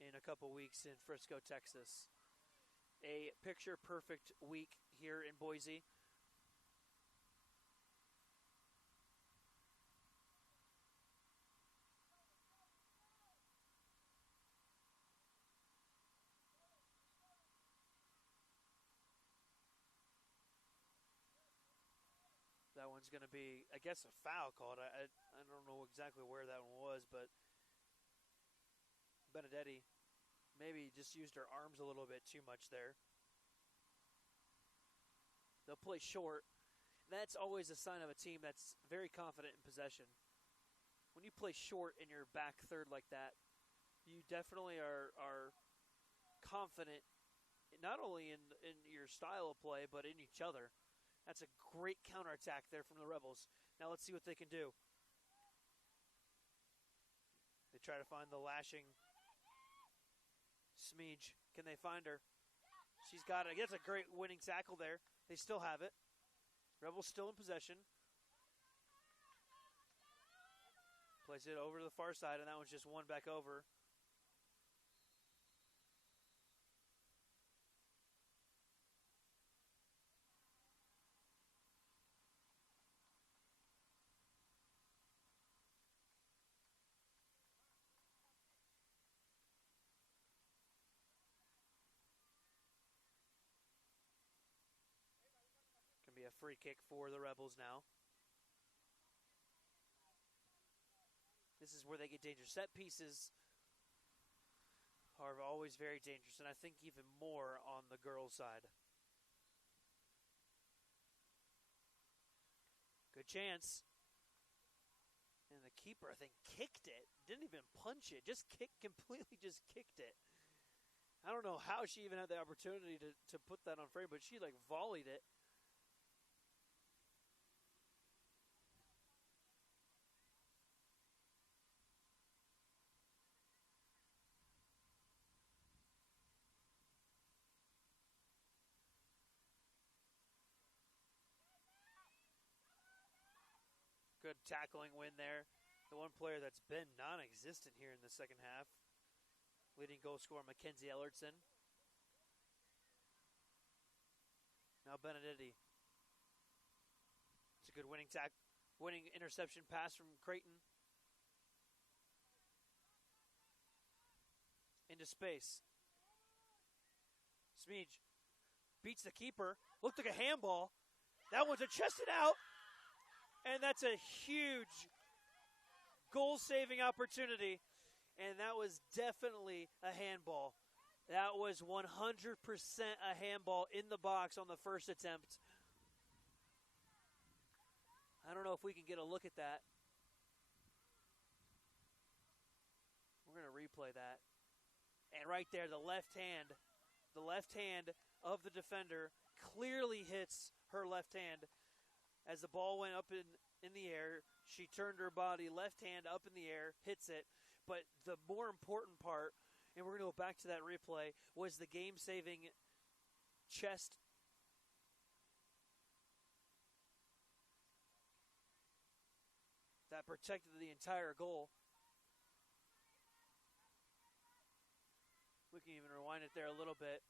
in a couple weeks in Frisco, Texas. A picture-perfect week here in Boise. That one's going to be, I guess, a foul called. I don't know exactly where that one was, but Benedetti maybe just used her arms a little bit too much there. They'll play short. That's always a sign of a team that's very confident in possession. When you play short in your back third like that, you definitely are confident not only in your style of play, but in each other. That's a great counterattack there from the Rebels. Now let's see what they can do. They try to find the lashing Smeej. Can they find her? She's got it. That's a great winning tackle there. They still have it. Rebels still in possession. Plays it over to the far side, and that one's just one back over. Be a free kick for the Rebels now. This is where they get dangerous. Set pieces are always very dangerous, and I think even more on the girls' side. Good chance. And the keeper, I think, kicked it. Didn't even punch it. Just completely just kicked it. I don't know how she even had the opportunity to put that on frame, but she like volleyed it. Good tackling win there. The one player that's been non-existent here in the second half. Leading goal scorer, Mackenzie Ellertson. Now Benedetti. It's a good winning interception pass from Creighton. Into space. Smeej beats the keeper. Looked like a handball. That one's a chested out. And that's a huge goal-saving opportunity. And that was definitely a handball. That was 100% a handball in the box on the first attempt. I don't know if we can get a look at that. We're going to replay that. And right there, the left hand of the defender clearly hits her left hand. As the ball went up in the air, she turned her body, left hand up in the air, hits it. But the more important part, and we're going to go back to that replay, was the game-saving chest. That protected the entire goal. We can even rewind it there a little bit.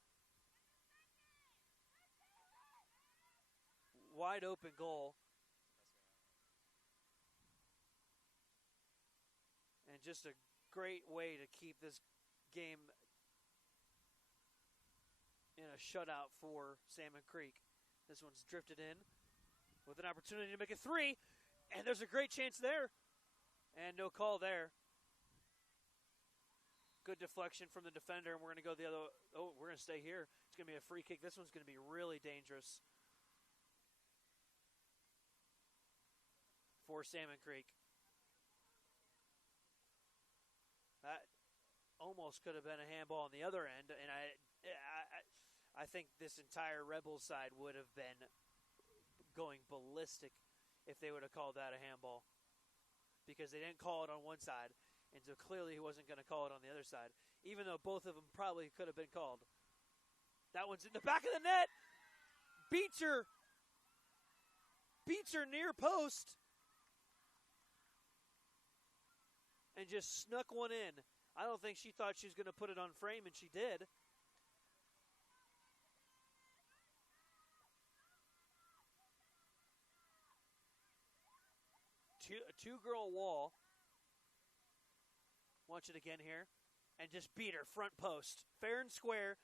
Wide open goal. And just a great way to keep this game in a shutout for Salmon Creek. This one's drifted in with an opportunity to make it 3. And there's a great chance there. And no call there. Good deflection from the defender. And we're going to go the other. Oh, we're going to stay here. It's going to be a free kick. This one's going to be really dangerous for Salmon Creek. That almost could have been a handball on the other end, and I think this entire Rebels side would have been going ballistic if they would have called that a handball, because they didn't call it on one side, and so clearly he wasn't going to call it on the other side, even though both of them probably could have been called. That one's in the back of the net. beats her near post, and just snuck one in. I don't think she thought she was going to put it on frame, and she did. A two-girl wall. Watch it again here. And just beat her front post. Fair and square.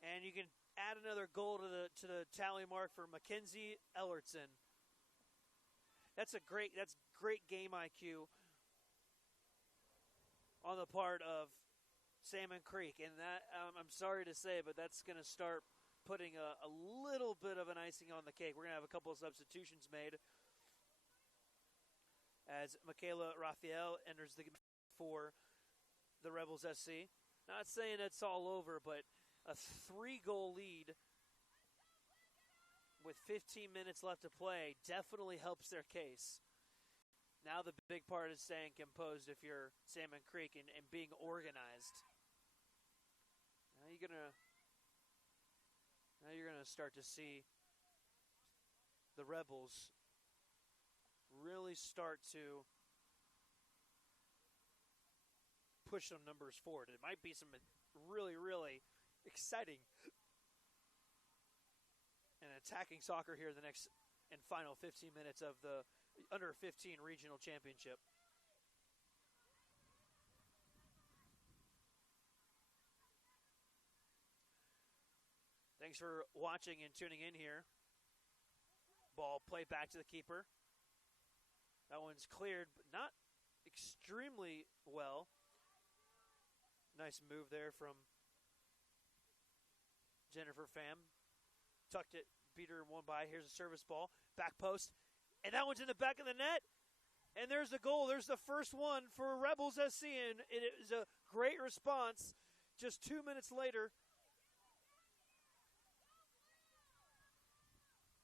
And you can add another goal to the tally mark for Mackenzie Ellertson. That's great game IQ on the part of Salmon Creek. And that, I'm sorry to say, but that's going to start putting a little bit of an icing on the cake. We're going to have a couple of substitutions made as Michaela Raphael enters the game for the Rebels SC. Not saying it's all over, but a 3-goal lead with 15 minutes left to play definitely helps their case. Now the big part is staying composed if you're Salmon Creek and being organized. Now you're gonna start to see the Rebels really start to push some numbers forward. It might be some really, really exciting and attacking soccer here the next and final 15 minutes of the under 15 regional championship. Thanks for watching and tuning in here. Ball played back to the keeper. That one's cleared, but not extremely well. Nice move there from Jennifer Pham. Tucked it, beat her one by. Here's a service ball, back post, and that one's in the back of the net. And there's the goal. There's the first one for Rebels SC, and it is a great response. Just 2 minutes later,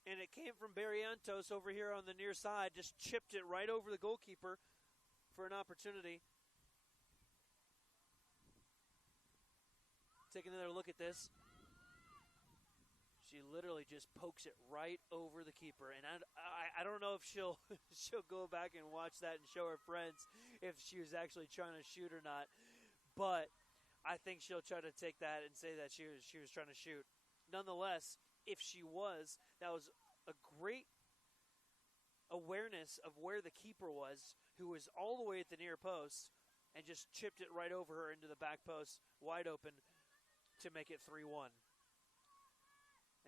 and it came from Barrientos over here on the near side. Just chipped it right over the goalkeeper for an opportunity. Take another look at this. She literally just pokes it right over the keeper, and I don't know if she'll go back and watch that and show her friends if she was actually trying to shoot or not. But I think she'll try to take that and say that she was trying to shoot. Nonetheless, if she was, that was a great awareness of where the keeper was, who was all the way at the near post, and just chipped it right over her into the back post, wide open, to make it 3-1.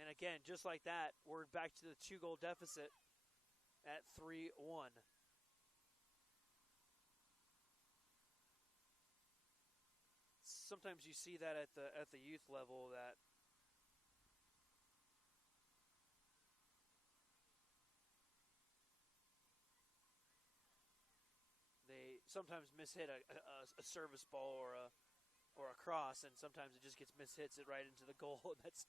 And again, just like that, we're back to the 2-goal deficit at 3-1. Sometimes you see that at the youth level, that they sometimes mishit a service ball or a cross, and sometimes it just gets mishits it right into the goal. That's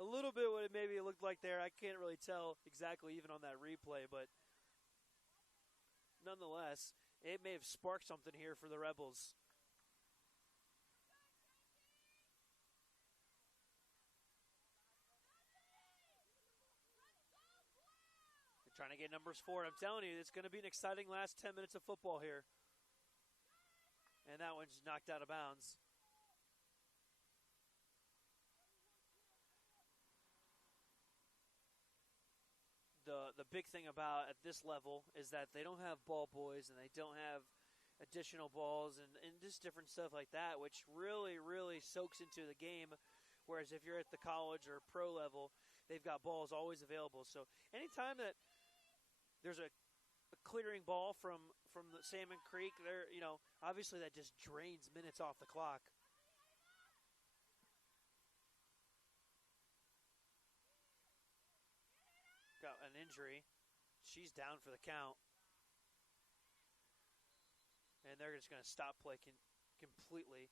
a little bit what it maybe looked like there. I can't really tell exactly even on that replay, but nonetheless, it may have sparked something here for the Rebels. They're trying to get numbers forward. I'm telling you, it's going to be an exciting last 10 minutes of football here. And that one's knocked out of bounds. The big thing about at this level is that they don't have ball boys and they don't have additional balls and just different stuff like that, which really, really soaks into the game. Whereas if you're at the college or pro level, they've got balls always available. So anytime that there's a clearing ball from the Salmon Creek, there, obviously that just drains minutes off the clock. Got an injury. She's down for the count. And they're just going to stop play completely.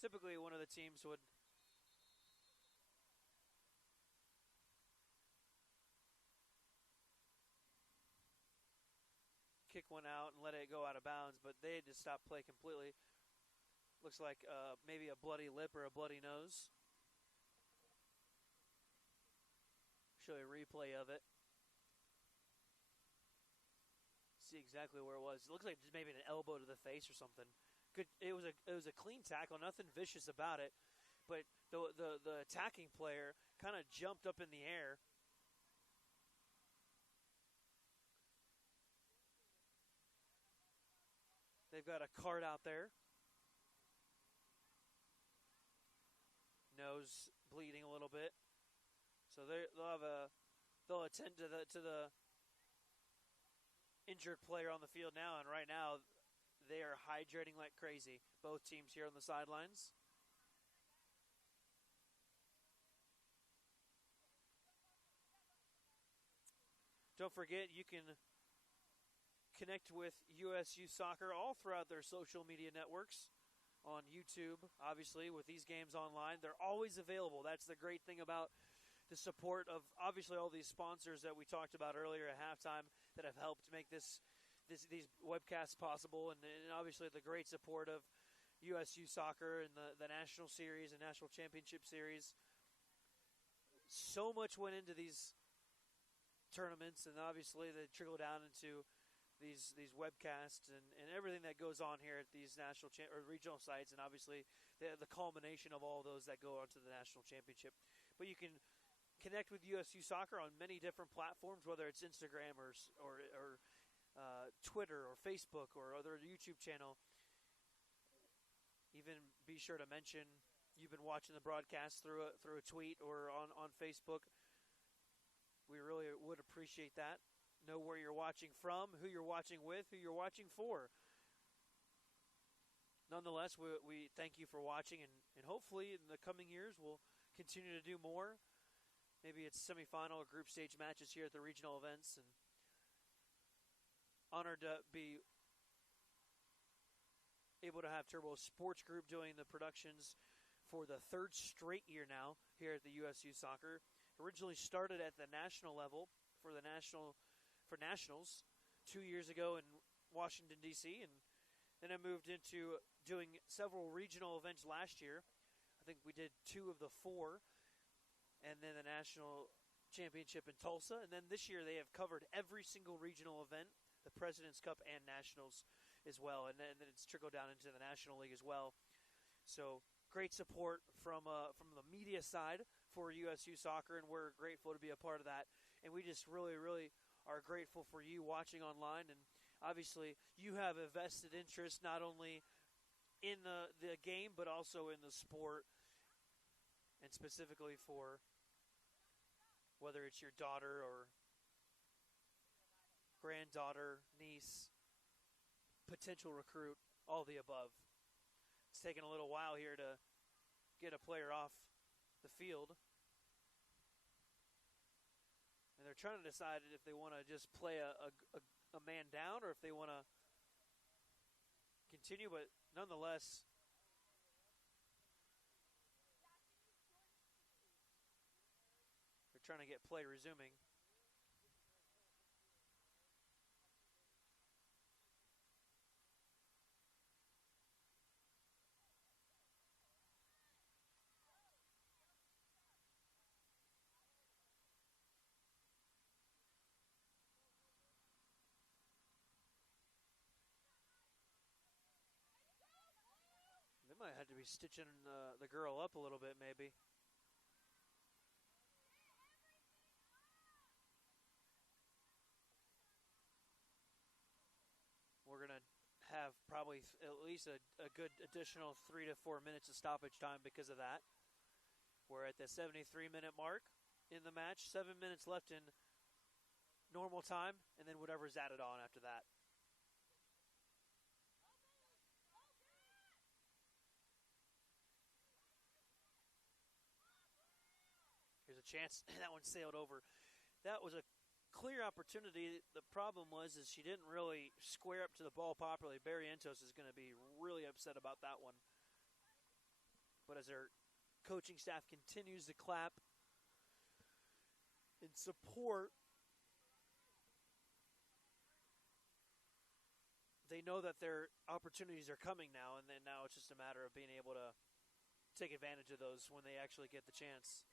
Typically one of the teams would kick one out and let it go out of bounds, but they had to stop play completely. Looks like maybe a bloody lip or a bloody nose. show you a replay of it. See exactly where it was. It looks like just maybe an elbow to the face or something. Good. It was a clean tackle, nothing vicious about it. But the attacking player kind of jumped up in the air. They've got a cart out there. Nose bleeding a little bit. So they'll attend to the injured player on the field now, and right now they are hydrating like crazy. Both teams here on the sidelines. Don't forget, you can connect with US Youth Soccer all throughout their social media networks. On YouTube, obviously, with these games online. They're always available. That's the great thing about the support of, obviously, all these sponsors that we talked about earlier at halftime that have helped make these webcasts possible, and obviously the great support of USU Soccer and the National Series and National Championship Series. So much went into these tournaments, and obviously they trickle down into these webcasts and everything that goes on here at these national or regional sites, and obviously the culmination of all those that go on to the national championship. But you can connect with USU Soccer on many different platforms, whether it's Instagram or Twitter or Facebook or other YouTube channel. Even be sure to mention you've been watching the broadcast through a tweet or on Facebook. We really would appreciate that. Know where you're watching from, who you're watching with, who you're watching for. Nonetheless, we thank you for watching, and hopefully in the coming years we'll continue to do more. Maybe it's semifinal or group stage matches here at the regional events. And honored to be able to have Turbo Sports Group doing the productions for the third straight year now here at the USU Soccer. Originally started at the national level for nationals 2 years ago in Washington, D.C., and then I moved into doing several regional events last year. I think we did 2 of the 4, and then the national championship in Tulsa. And then this year they have covered every single regional event, the President's Cup and nationals as well, and then it's trickled down into the National League as well. So great support from the media side for USU Soccer, and we're grateful to be a part of that. And we just really, really are grateful for you watching online, and obviously you have a vested interest not only in the game but also in the sport, and specifically for whether it's your daughter or granddaughter, niece, potential recruit, all the above. It's taken a little while here to get a player off the field. And they're trying to decide if they want to just play a man down or if they want to continue, but nonetheless, they're trying to get play resuming. They might have to be stitching the girl up a little bit, maybe. We're going to have probably at least a good additional 3 to 4 minutes of stoppage time because of that. We're at the 73-minute mark in the match. 7 minutes left in normal time, and then whatever's added on after that. Here's a chance. That one sailed over. That was a clear opportunity. The problem was she didn't really square up to the ball properly. Barrientos is going to be really upset about that one. But as their coaching staff continues to clap in support, they know that their opportunities are coming now, and then now it's just a matter of being able to take advantage of those when they actually get the chance.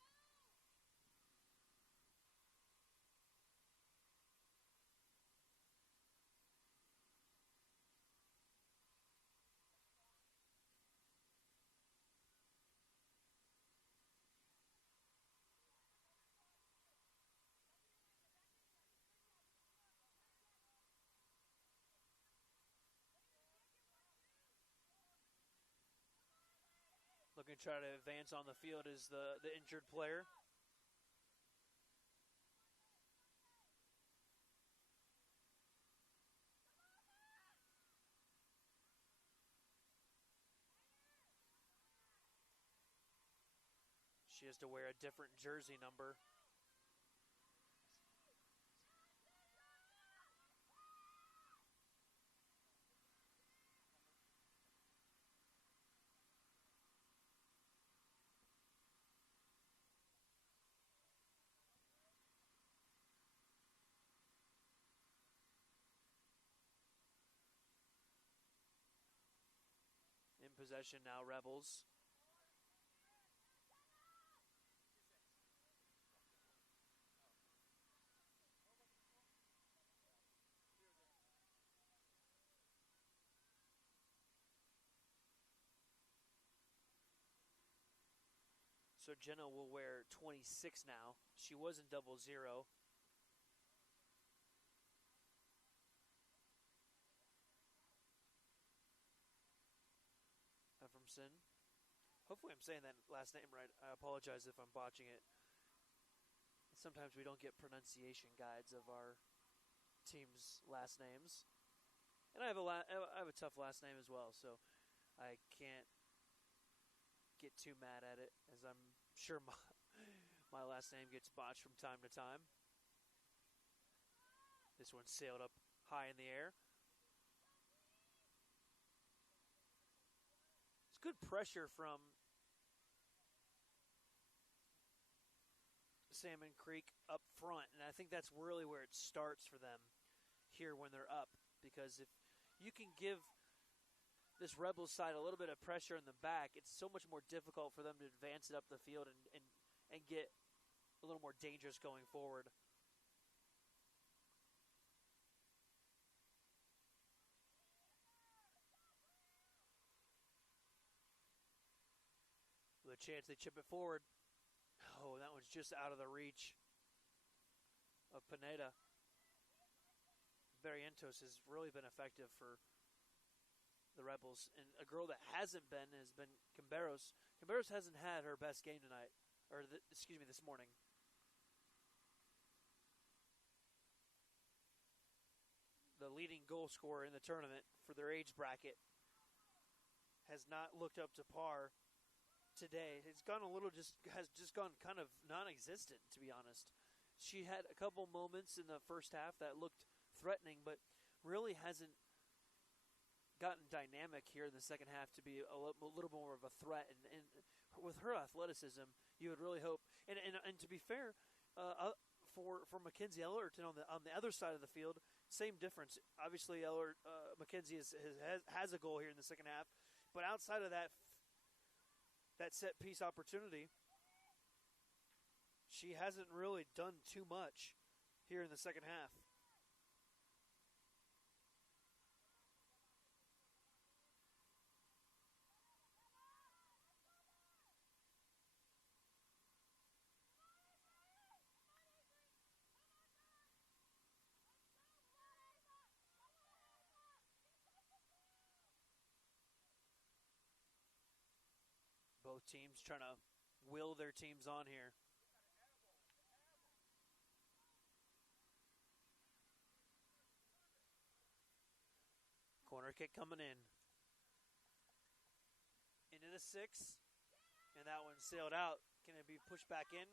Looking to try to advance on the field is the injured player. She has to wear a different jersey number. In possession now, Rebels. So Jenna will wear 26 now. She was in 00. Efremson. Hopefully I'm saying that last name right. I apologize if I'm botching it. Sometimes we don't get pronunciation guides of our team's last names. And I have a tough last name as well, so I can't get too mad at it, as I'm sure my last name gets botched from time to time. This one sailed up high in the air. It's good pressure from Salmon Creek up front, and I think that's really where it starts for them here when they're up, because if you can give this Rebels side a little bit of pressure in the back, it's so much more difficult for them to advance it up the field and get a little more dangerous going forward. With a chance they chip it forward. Oh, that one's just out of the reach of Pineda. Barrientos has really been effective for the Rebels. And a girl that hasn't been has been Camberos. Camberos hasn't had her best game tonight, or this morning. The leading goal scorer in the tournament for their age bracket has not looked up to par today. It's gone has gone kind of non-existent, to be honest. She had a couple moments in the first half that looked threatening, but really hasn't gotten dynamic here in the second half to be a little more of a threat. And with her athleticism, you would really hope. And to be fair, for Mackenzie Ellerton on the other side of the field, same difference. Obviously, Mackenzie has a goal here in the second half, but outside of that set piece opportunity, she hasn't really done too much here in the second half. Both teams trying to will their teams on here. Corner kick coming in. Into the 6. And that one sailed out. Can it be pushed back in?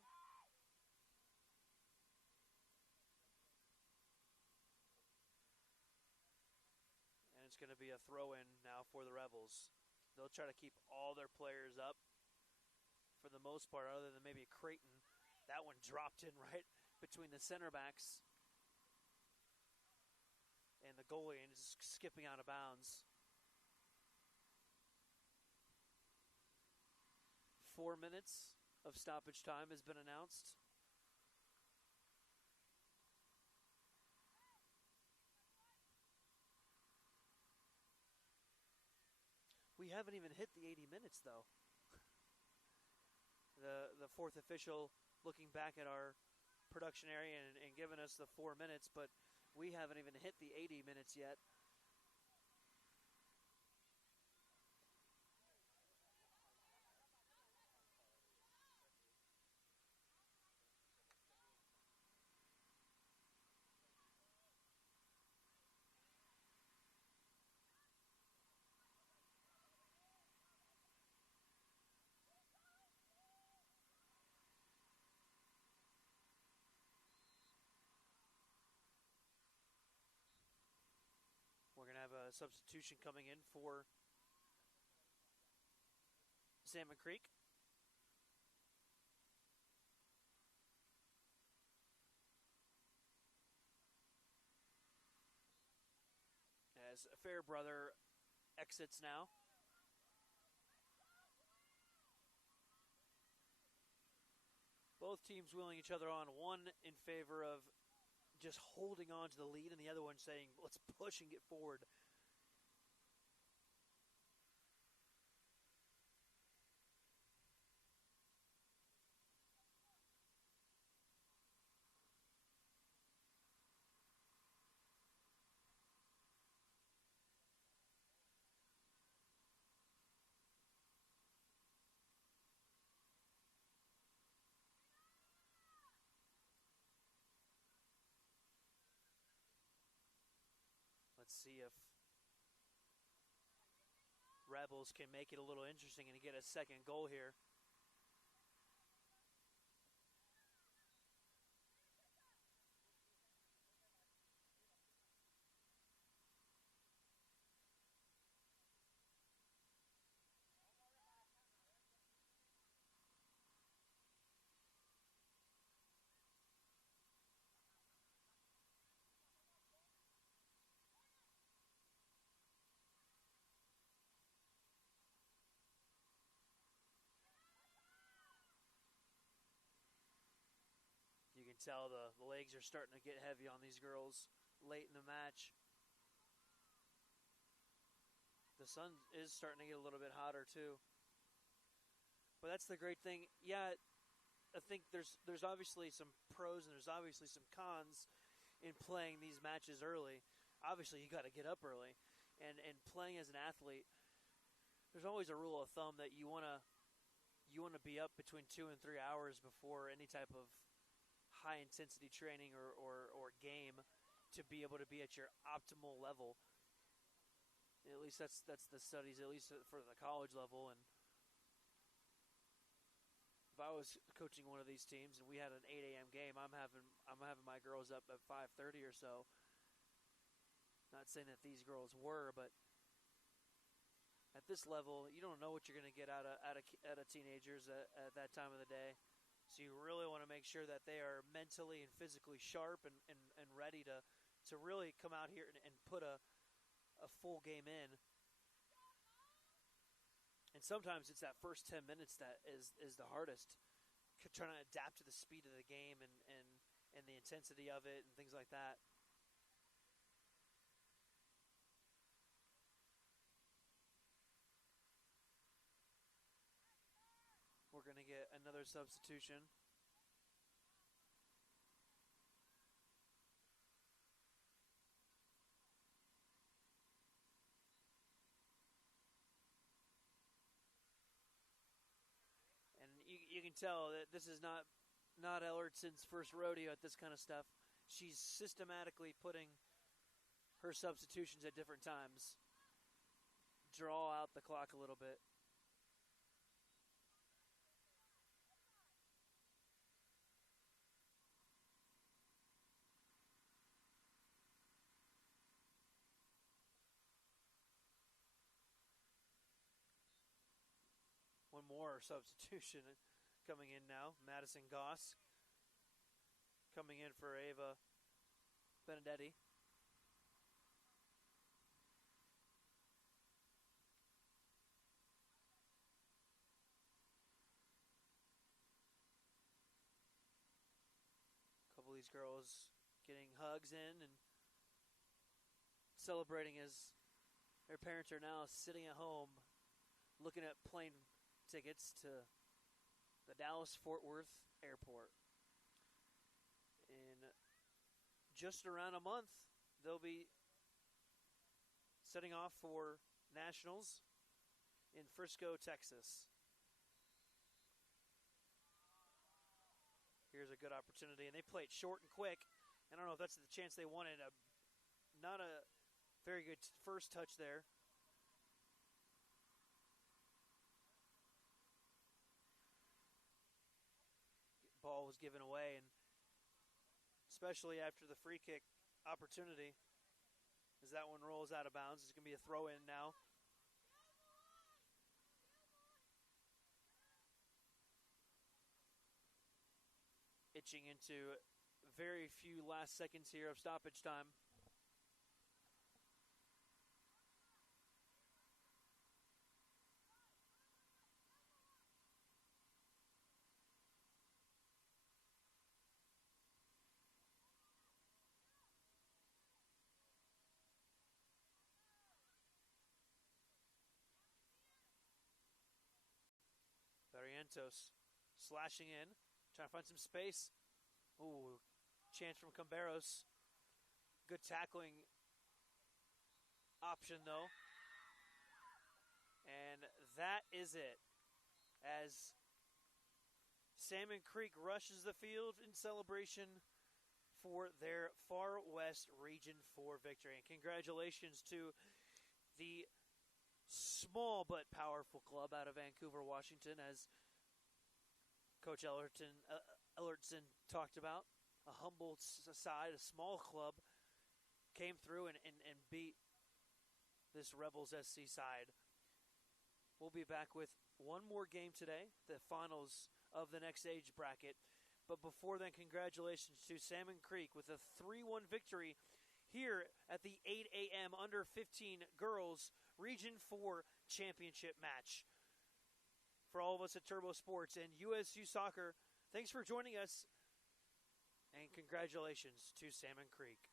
And it's going to be a throw-in now for the Rebels. They'll try to keep all their players up for the most part, other than maybe Creighton. That one dropped in right between the center backs and the goalie and just skipping out of bounds. 4 minutes of stoppage time has been announced. We haven't even hit the 80 minutes, though. The fourth official looking back at our production area and giving us the 4 minutes, but we haven't even hit the 80 minutes yet. substitution coming in for Salmon Creek. As Fairbrother exits now. Both teams wheeling each other on, one in favor of just holding on to the lead, and the other one saying, let's push and get forward. Let's see if Rebels can make it a little interesting and get a second goal here. You can tell the legs are starting to get heavy on these girls late in the match. The sun is starting to get a little bit hotter too. But that's the great thing. Yeah, I think there's obviously some pros and there's obviously some cons in playing these matches early. Obviously, you got to get up early. And playing as an athlete, there's always a rule of thumb that you want to be up between 2 and 3 hours before any type of high-intensity training or game to be able to be at your optimal level. At least that's the studies, at least for the college level. And if I was coaching one of these teams and we had an 8 a.m. game, I'm having my girls up at 5:30 or so. Not saying that these girls were, but at this level, you don't know what you're going to get out of teenagers at that time of the day. So you really want to make sure that they are mentally and physically sharp and ready to really come out here and put a full game in. And sometimes it's that first 10 minutes that is the hardest, trying to adapt to the speed of the game and the intensity of it and things like that. We're going to get another substitution. And you can tell that this is not Ellertson's first rodeo at this kind of stuff. She's systematically putting her substitutions at different times. Draw out the clock a little bit. One more substitution coming in now. Madison Goss coming in for Ava Benedetti. A couple of these girls getting hugs in and celebrating as their parents are now sitting at home looking at plane tickets to the Dallas-Fort Worth airport. In just around a month, they'll be setting off for nationals in Frisco, Texas. Here's a good opportunity, and they play it short and quick. I don't know if that's the chance they wanted. Not a very good first touch there. Ball was given away, and especially after the free kick opportunity. as that one rolls out of bounds. It's going to be a throw in now. Itching into very few last seconds here of stoppage time. Barrientos slashing in, trying to find some space. Ooh, chance from Camberos. Good tackling option, though. And that is it. As Salmon Creek rushes the field in celebration for their Far West Region 4 victory. And congratulations to the small but powerful club out of Vancouver, Washington, as Coach Ellertson talked about. A humble side, a small club, came through and beat this Rebels SC side. We'll be back with one more game today, the finals of the next age bracket. But before then, congratulations to Salmon Creek with a 3-1 victory here at the 8 a.m. under 15 girls Region 4 championship match. For all of us at Turbo Sports and USU Soccer, thanks for joining us, and congratulations to Salmon Creek.